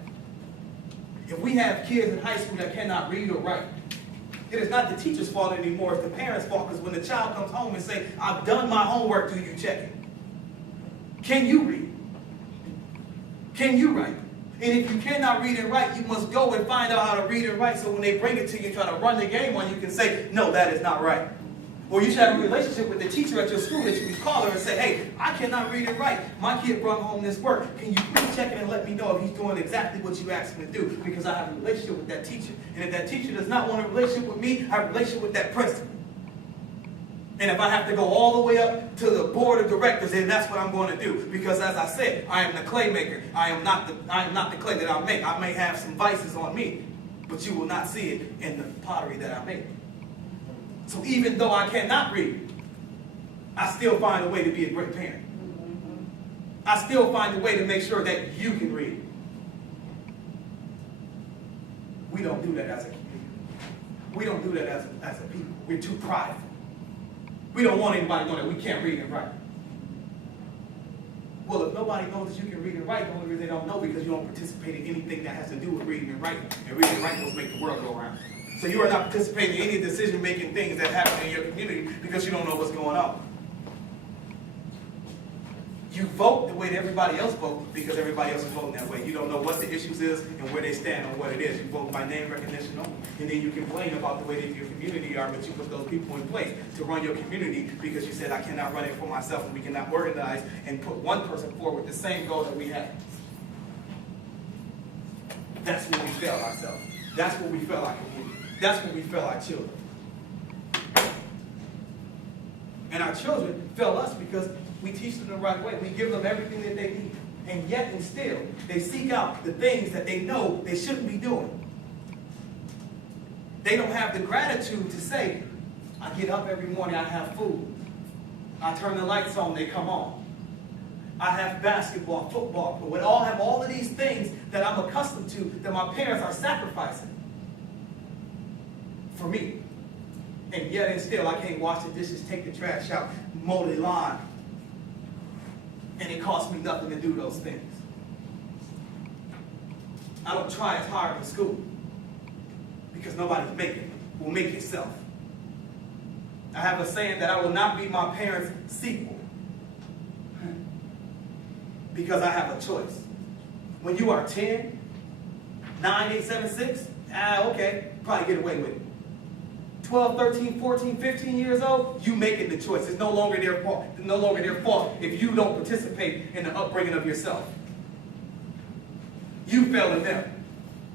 If we have kids in high school that cannot read or write, it is not the teacher's fault anymore, it's the parents' fault, because when the child comes home and says, I've done my homework, do you check it? Can you read? Can you write? And if you cannot read and write, you must go and find out how to read and write, so when they bring it to you, try to run the game on you, can say, no, that is not right. Or you should have a relationship with the teacher at your school that you can call her and say, hey, I cannot read and write. My kid brought home this work. Can you please check it and let me know if he's doing exactly what you asked him to do? Because I have a relationship with that teacher. And if that teacher does not want a relationship with me, I have a relationship with that principal. And if I have to go all the way up to the board of directors, then that's what I'm going to do. Because as I said, I am the clay maker. I am not the clay that I make. I may have some vices on me, but you will not see it in the pottery that I make. So even though I cannot read, I still find a way to be a great parent. I still find a way to make sure that you can read. We don't do that as a community. We don't do that as a people. We're too prideful. We don't want anybody to know that we can't read and write. Well, if nobody knows that you can read and write, the only reason they don't know because you don't participate in anything that has to do with reading and writing. And reading and writing will make the world go around. So you are not participating in any decision-making things that happen in your community because you don't know what's going on. You vote the way that everybody else votes because everybody else is voting that way. You don't know what the issues is and where they stand on what it is. You vote by name recognition only. And then you complain about the way that your community are, but you put those people in place to run your community because you said, I cannot run it for myself, and we cannot organize and put one person forward the same goal that we have. That's when we fail ourselves. That's when we fail our community. That's when we fail our children. And our children fail us because we teach them the right way. We give them everything that they need. And yet and still, they seek out the things that they know they shouldn't be doing. They don't have the gratitude to say, I get up every morning, I have food. I turn the lights on, they come on. I have basketball, football, but we all have all of these things that I'm accustomed to that my parents are sacrificing for me. And yet and still, I can't wash the dishes, take the trash out, mow the lawn. And it costs me nothing to do those things. I don't try as hard in school because nobody's making it. We'll make yourself. I have a saying that I will not be my parents' sequel because I have a choice. When you are 10, 9, 8, 7, 6, okay, probably get away with it. 12, 13, 14, 15 years old, you making the choice. It's no longer their fault. It's no longer their fault if you don't participate in the upbringing of yourself. You failing them.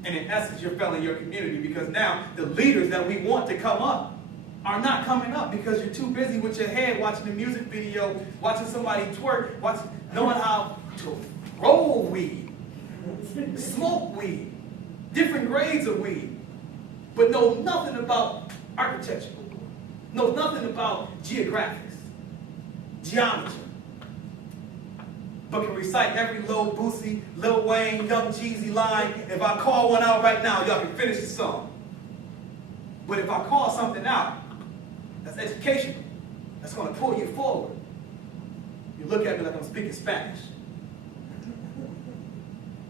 And in essence, you're failing your community because now the leaders that we want to come up are not coming up because you're too busy with your head watching the music video, watching somebody twerk, knowing how to roll weed, smoke weed, different grades of weed, but know nothing about architecture, knows nothing about geographics, geometry, but can recite every Lil Boosie, Lil Wayne, Young Jeezy line. If I call one out right now, y'all can finish the song. But if I call something out, that's educational. That's going to pull you forward. You look at me like I'm speaking Spanish.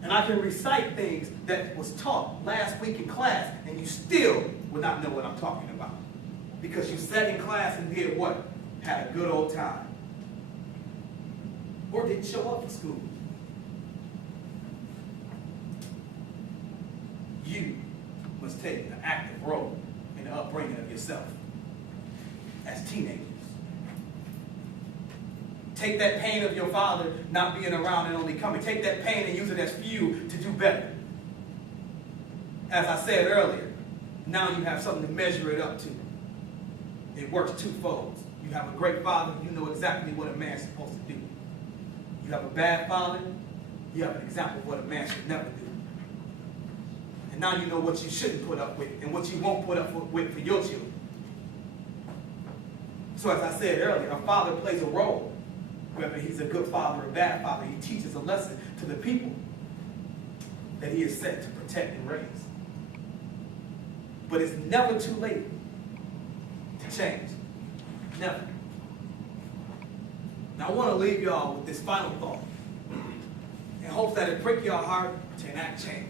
And I can recite things that was taught last week in class, and you still would not know what I'm talking about. Because you sat in class and did what? Had a good old time. Or didn't show up for school. You must take an active role in the upbringing of yourself as teenagers. Take that pain of your father not being around and only coming. Take that pain and use it as fuel to do better. As I said earlier, now you have something to measure it up to. It works twofold. You have a great father, you know exactly what a man's supposed to do. You have a bad father, you have an example of what a man should never do. And now you know what you shouldn't put up with and what you won't put up with for your children. So as I said earlier, a father plays a role. Whether he's a good father or a bad father, he teaches a lesson to the people that he is set to protect and raise. But it's never too late to change. Never. Now I want to leave y'all with this final thought in hopes that it breaks your heart to enact change.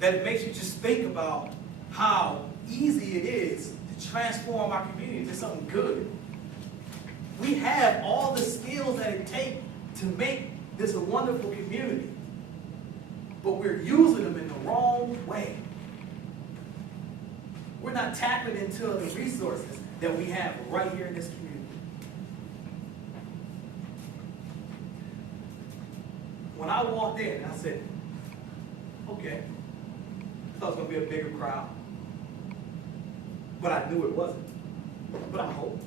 That it makes you just think about how easy it is to transform our community into something good. We have all the skills that it takes to make this a wonderful community, but we're using them in the wrong way. We're not tapping into the resources that we have right here in this community. When I walked in, I said, okay, I thought it was going to be a bigger crowd, but I knew it wasn't. But I hoped.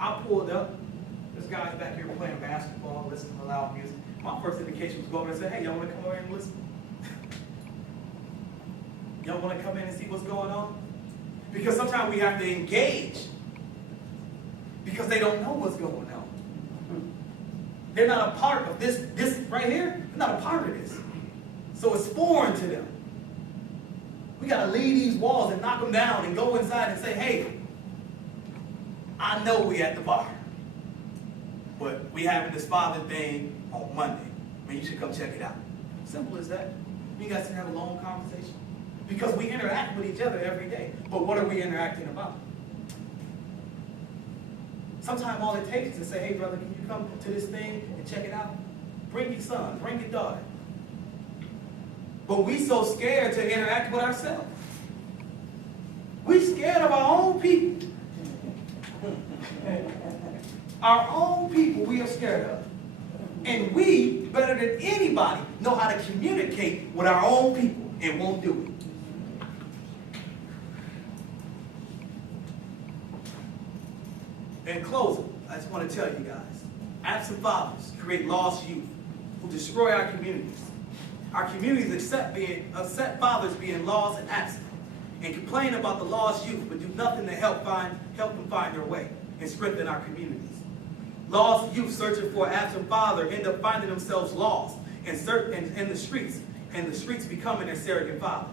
I pulled up. This guy's back here playing basketball, listening to loud music. My first indication was go over and say, hey, y'all want to come over and listen? Y'all want to come in and see what's going on? Because sometimes we have to engage because they don't know what's going on. They're not a part of this right here. They're not a part of this. So it's foreign to them. We got to leave these walls and knock them down and go inside and say, hey, I know we at the bar, but we having this father thing on Monday. Man, you should come check it out. Simple as that. You guys can have a long conversation. Because we interact with each other every day. But what are we interacting about? Sometimes all it takes is to say, hey brother, can you come to this thing and check it out? Bring your son, bring your daughter. But we so scared to interact with ourselves. We scared of our own people. Our own people we are scared of. And we, better than anybody, know how to communicate with our own people and won't do it. In closing, I just want to tell you guys, absent fathers create lost youth who destroy our communities. Our communities accept fathers being lost and absent, and complain about the lost youth, but do nothing to help them find their way and strengthen our communities. Lost youth searching for an absent father end up finding themselves lost in the streets, and the streets becoming their surrogate father.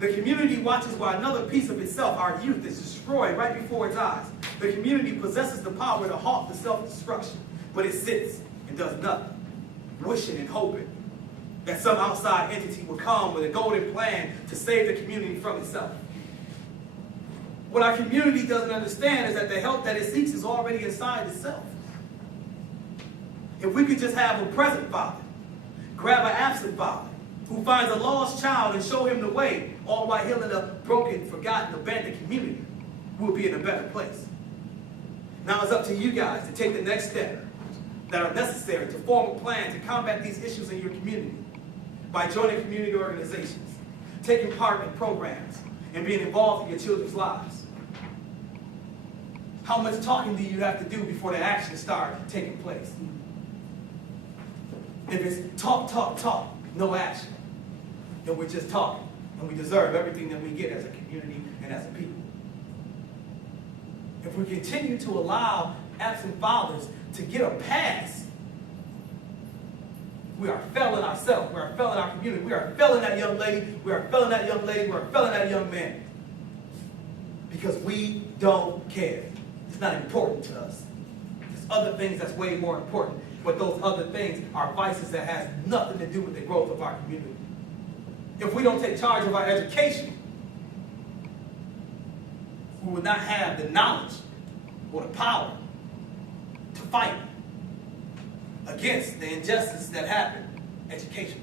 The community watches while another piece of itself, our youth, is destroyed right before its eyes. The community possesses the power to halt the self-destruction, but it sits and does nothing, wishing and hoping that some outside entity will come with a golden plan to save the community from itself. What our community doesn't understand is that the help that it seeks is already inside itself. If we could just have a present father, grab an absent father, who finds a lost child and show him the way, all while healing a broken, forgotten, abandoned community, we'll be in a better place. Now it's up to you guys to take the next step that are necessary to form a plan to combat these issues in your community by joining community organizations, taking part in programs, and being involved in your children's lives. How much talking do you have to do before the actions start taking place? If it's talk, talk, talk, no action, then we're just talking, and we deserve everything that we get as a community and as a people. If we continue to allow absent fathers to get a pass, we are failing ourselves, we are failing our community, we are failing that young lady, we are failing that young lady, we are failing that young man. Because we don't care. It's not important to us. There's other things that's way more important, but those other things are vices that has nothing to do with the growth of our community. If we don't take charge of our education, we will not have the knowledge or the power to fight against the injustice that happened. Education.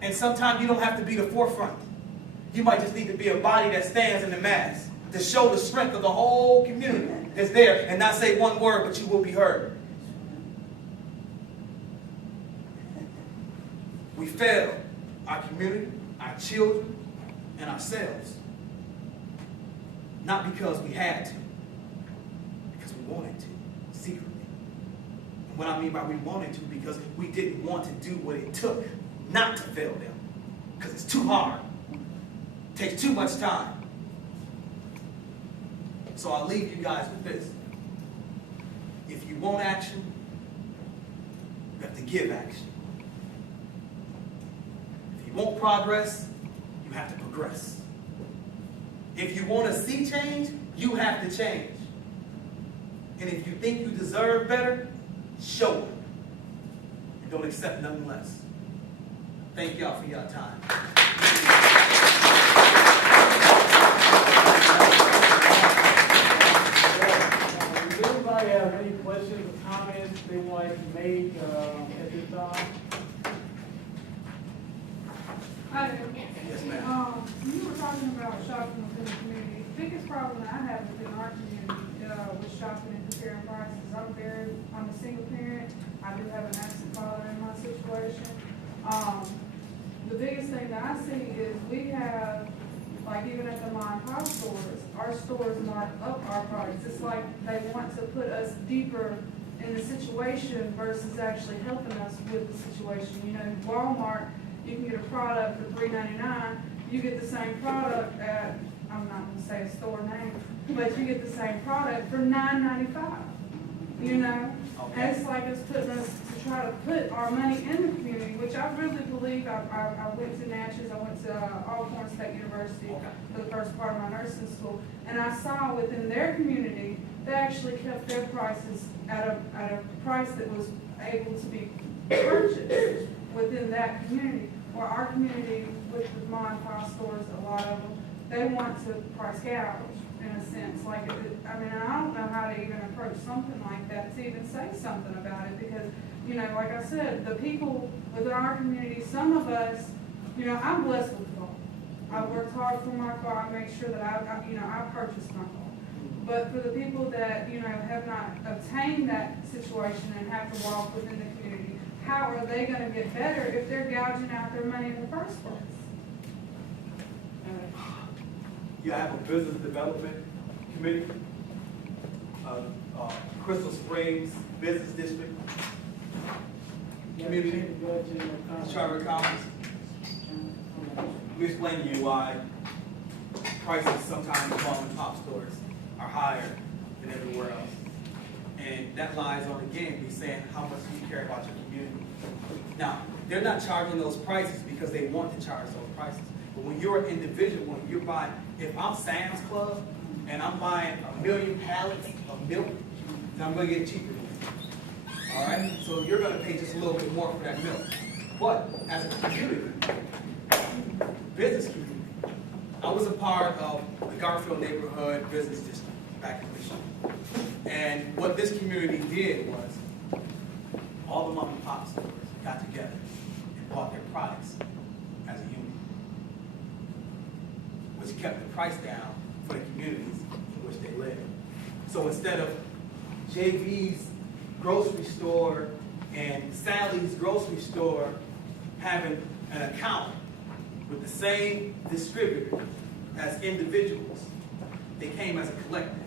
And sometimes you don't have to be the forefront. You might just need to be a body that stands in the mass to show the strength of the whole community that's there and not say one word, but you will be heard. We fail our community, our children, and ourselves. Not because we had to, because we wanted to, secretly. And what I mean by we wanted to, because we didn't want to do what it took not to fail them. Because it's too hard. It takes too much time. So I'll leave you guys with this. If you want action, you have to give action. If you want progress, you have to progress. If you want to see change, you have to change. And if you think you deserve better, show it. And don't accept nothing less. Thank y'all for your time. Does anybody have any questions or comments they want to make at this time? Hi there. Yes, ma'am. You were talking about shopping within the community. The biggest problem that I have within our community with shopping and comparing prices. I'm a single parent. I do have an absent father in my situation. The biggest thing that I see is we have, like even at the mom and pop stores, our stores mark up our price. It's like they want to put us deeper in the situation versus actually helping us with the situation. You know, Walmart, you can get a product for $3.99. You get the same product at, I'm not gonna say a store name, but you get the same product for $9.95, you know? Okay. And it's like it's putting us to try to put our money in the community, which I really believe, I went to Natchez, I went to Alcorn State University Okay. for the first part of my nursing school, and I saw within their community, they actually kept their prices at a price that was able to be purchased within that community. Or our community, with mom and pop stores, a lot of them, they want to price gouge in a sense. Like, I mean, I don't know how to even approach something like that, to even say something about it, because, you know, like I said, the people within our community, some of us, you know, I'm blessed with a car. I worked hard for my car, I make sure that I purchased my car. But for the people that, you know, have not obtained that situation and have to walk within the community, how are they gonna get better if they're gouging out their money in the first place? You have a business development committee, Crystal Springs Business District, community, charter counties. We explain to you why prices sometimes in mom and pop stores are higher than everywhere else. And that lies on, again, me saying how much you care about your community. Now, they're not charging those prices because they want to charge those prices. But when you're an individual, when you're buying, if I'm Sam's Club and I'm buying 1 million pallets of milk, then I'm gonna get cheaper than you. All right? So you're gonna pay just a little bit more for that milk. But as a community, business community, I was a part of the Garfield Neighborhood Business District back in Michigan. And what this community did was all the mom and pop stores got together and bought their products as a unit, which kept the price down for the communities in which they live. So instead of JV's grocery store and Sally's grocery store having an account with the same distributor as individuals, they came as a collective.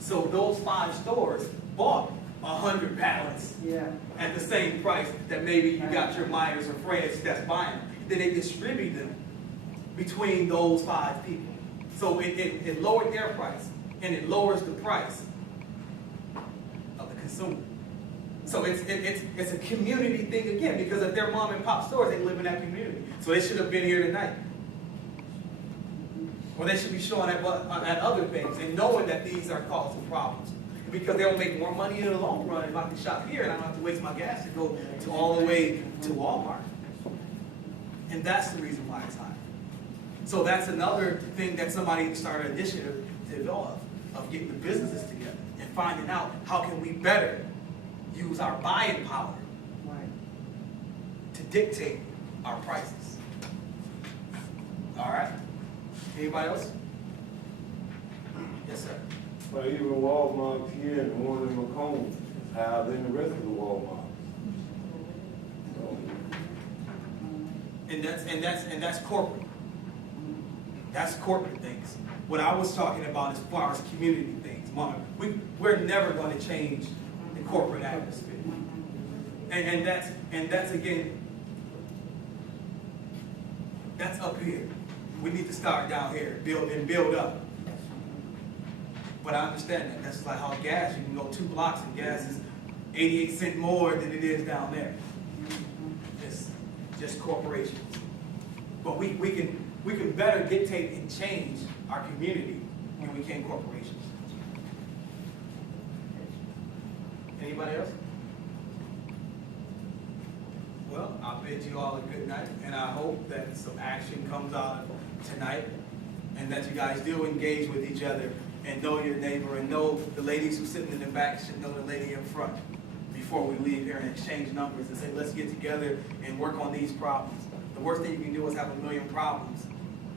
So those 5 stores bought 100 pallets Yeah. at the same price that maybe you got your Myers or Fred's that's buying them. Then they distribute them between those 5 people. So it lowered their price, and it lowers the price of the consumer. So it's a community thing again, because if they're mom and pop stores, they live in that community. So they should have been here tonight. Or they should be showing at other things and knowing that these are causing problems. Because they'll make more money in the long run if I can shop here and I don't have to waste my gas to go to all the way to Walmart. And that's the reason why it's high. So that's another thing that somebody started an initiative to develop, of getting the businesses together and finding out how can we better use our buying power to dictate our prices. All right? Anybody else? Yes, sir. But even Walmart here and one in Macomb is higher than the rest of the Walmart. So, And that's corporate. That's corporate things. What I was talking about as far as community things, Mama, we're never going to change the corporate atmosphere. And that's again, that's up here. We need to start down here, build up. But I understand that. That's like how gas, you can go 2 blocks and gas is 88 cents more than it is down there. It's just corporations. But we can better dictate and change our community than we can corporations. Anybody else? Well, I bid you all a good night, and I hope that some action comes out of tonight, and that you guys do engage with each other and know your neighbor, and know the ladies who are sitting in the back should know the lady in front before we leave here and exchange numbers and say, let's get together and work on these problems. The worst thing you can do is have 1 million problems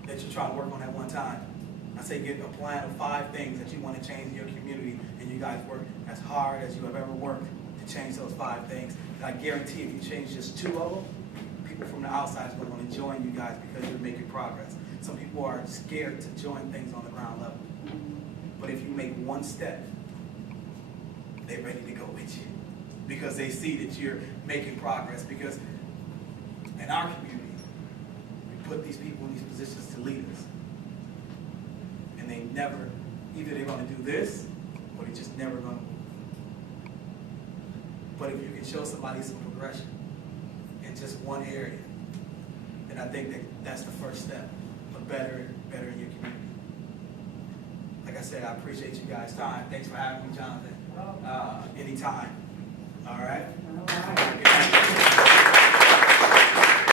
that you're trying to work on at one time. I say get a plan of 5 things that you want to change in your community, and you guys work as hard as you have ever worked to change those 5 things. And I guarantee if you change just 2 of them, people from the outside is going to want to join you guys because you're making progress. Some people are scared to join things on the ground level. But if you make 1 step, they're ready to go with you because they see that you're making progress. Because in our community, we put these people in these positions to lead us. never, either they're gonna do this, or they're just never gonna move. But if you can show somebody some progression in just one area, then I think that's the first step of better in your community. Like I said, I appreciate you guys' time. Thanks for having me, Jonathan. Anytime. All right? All right.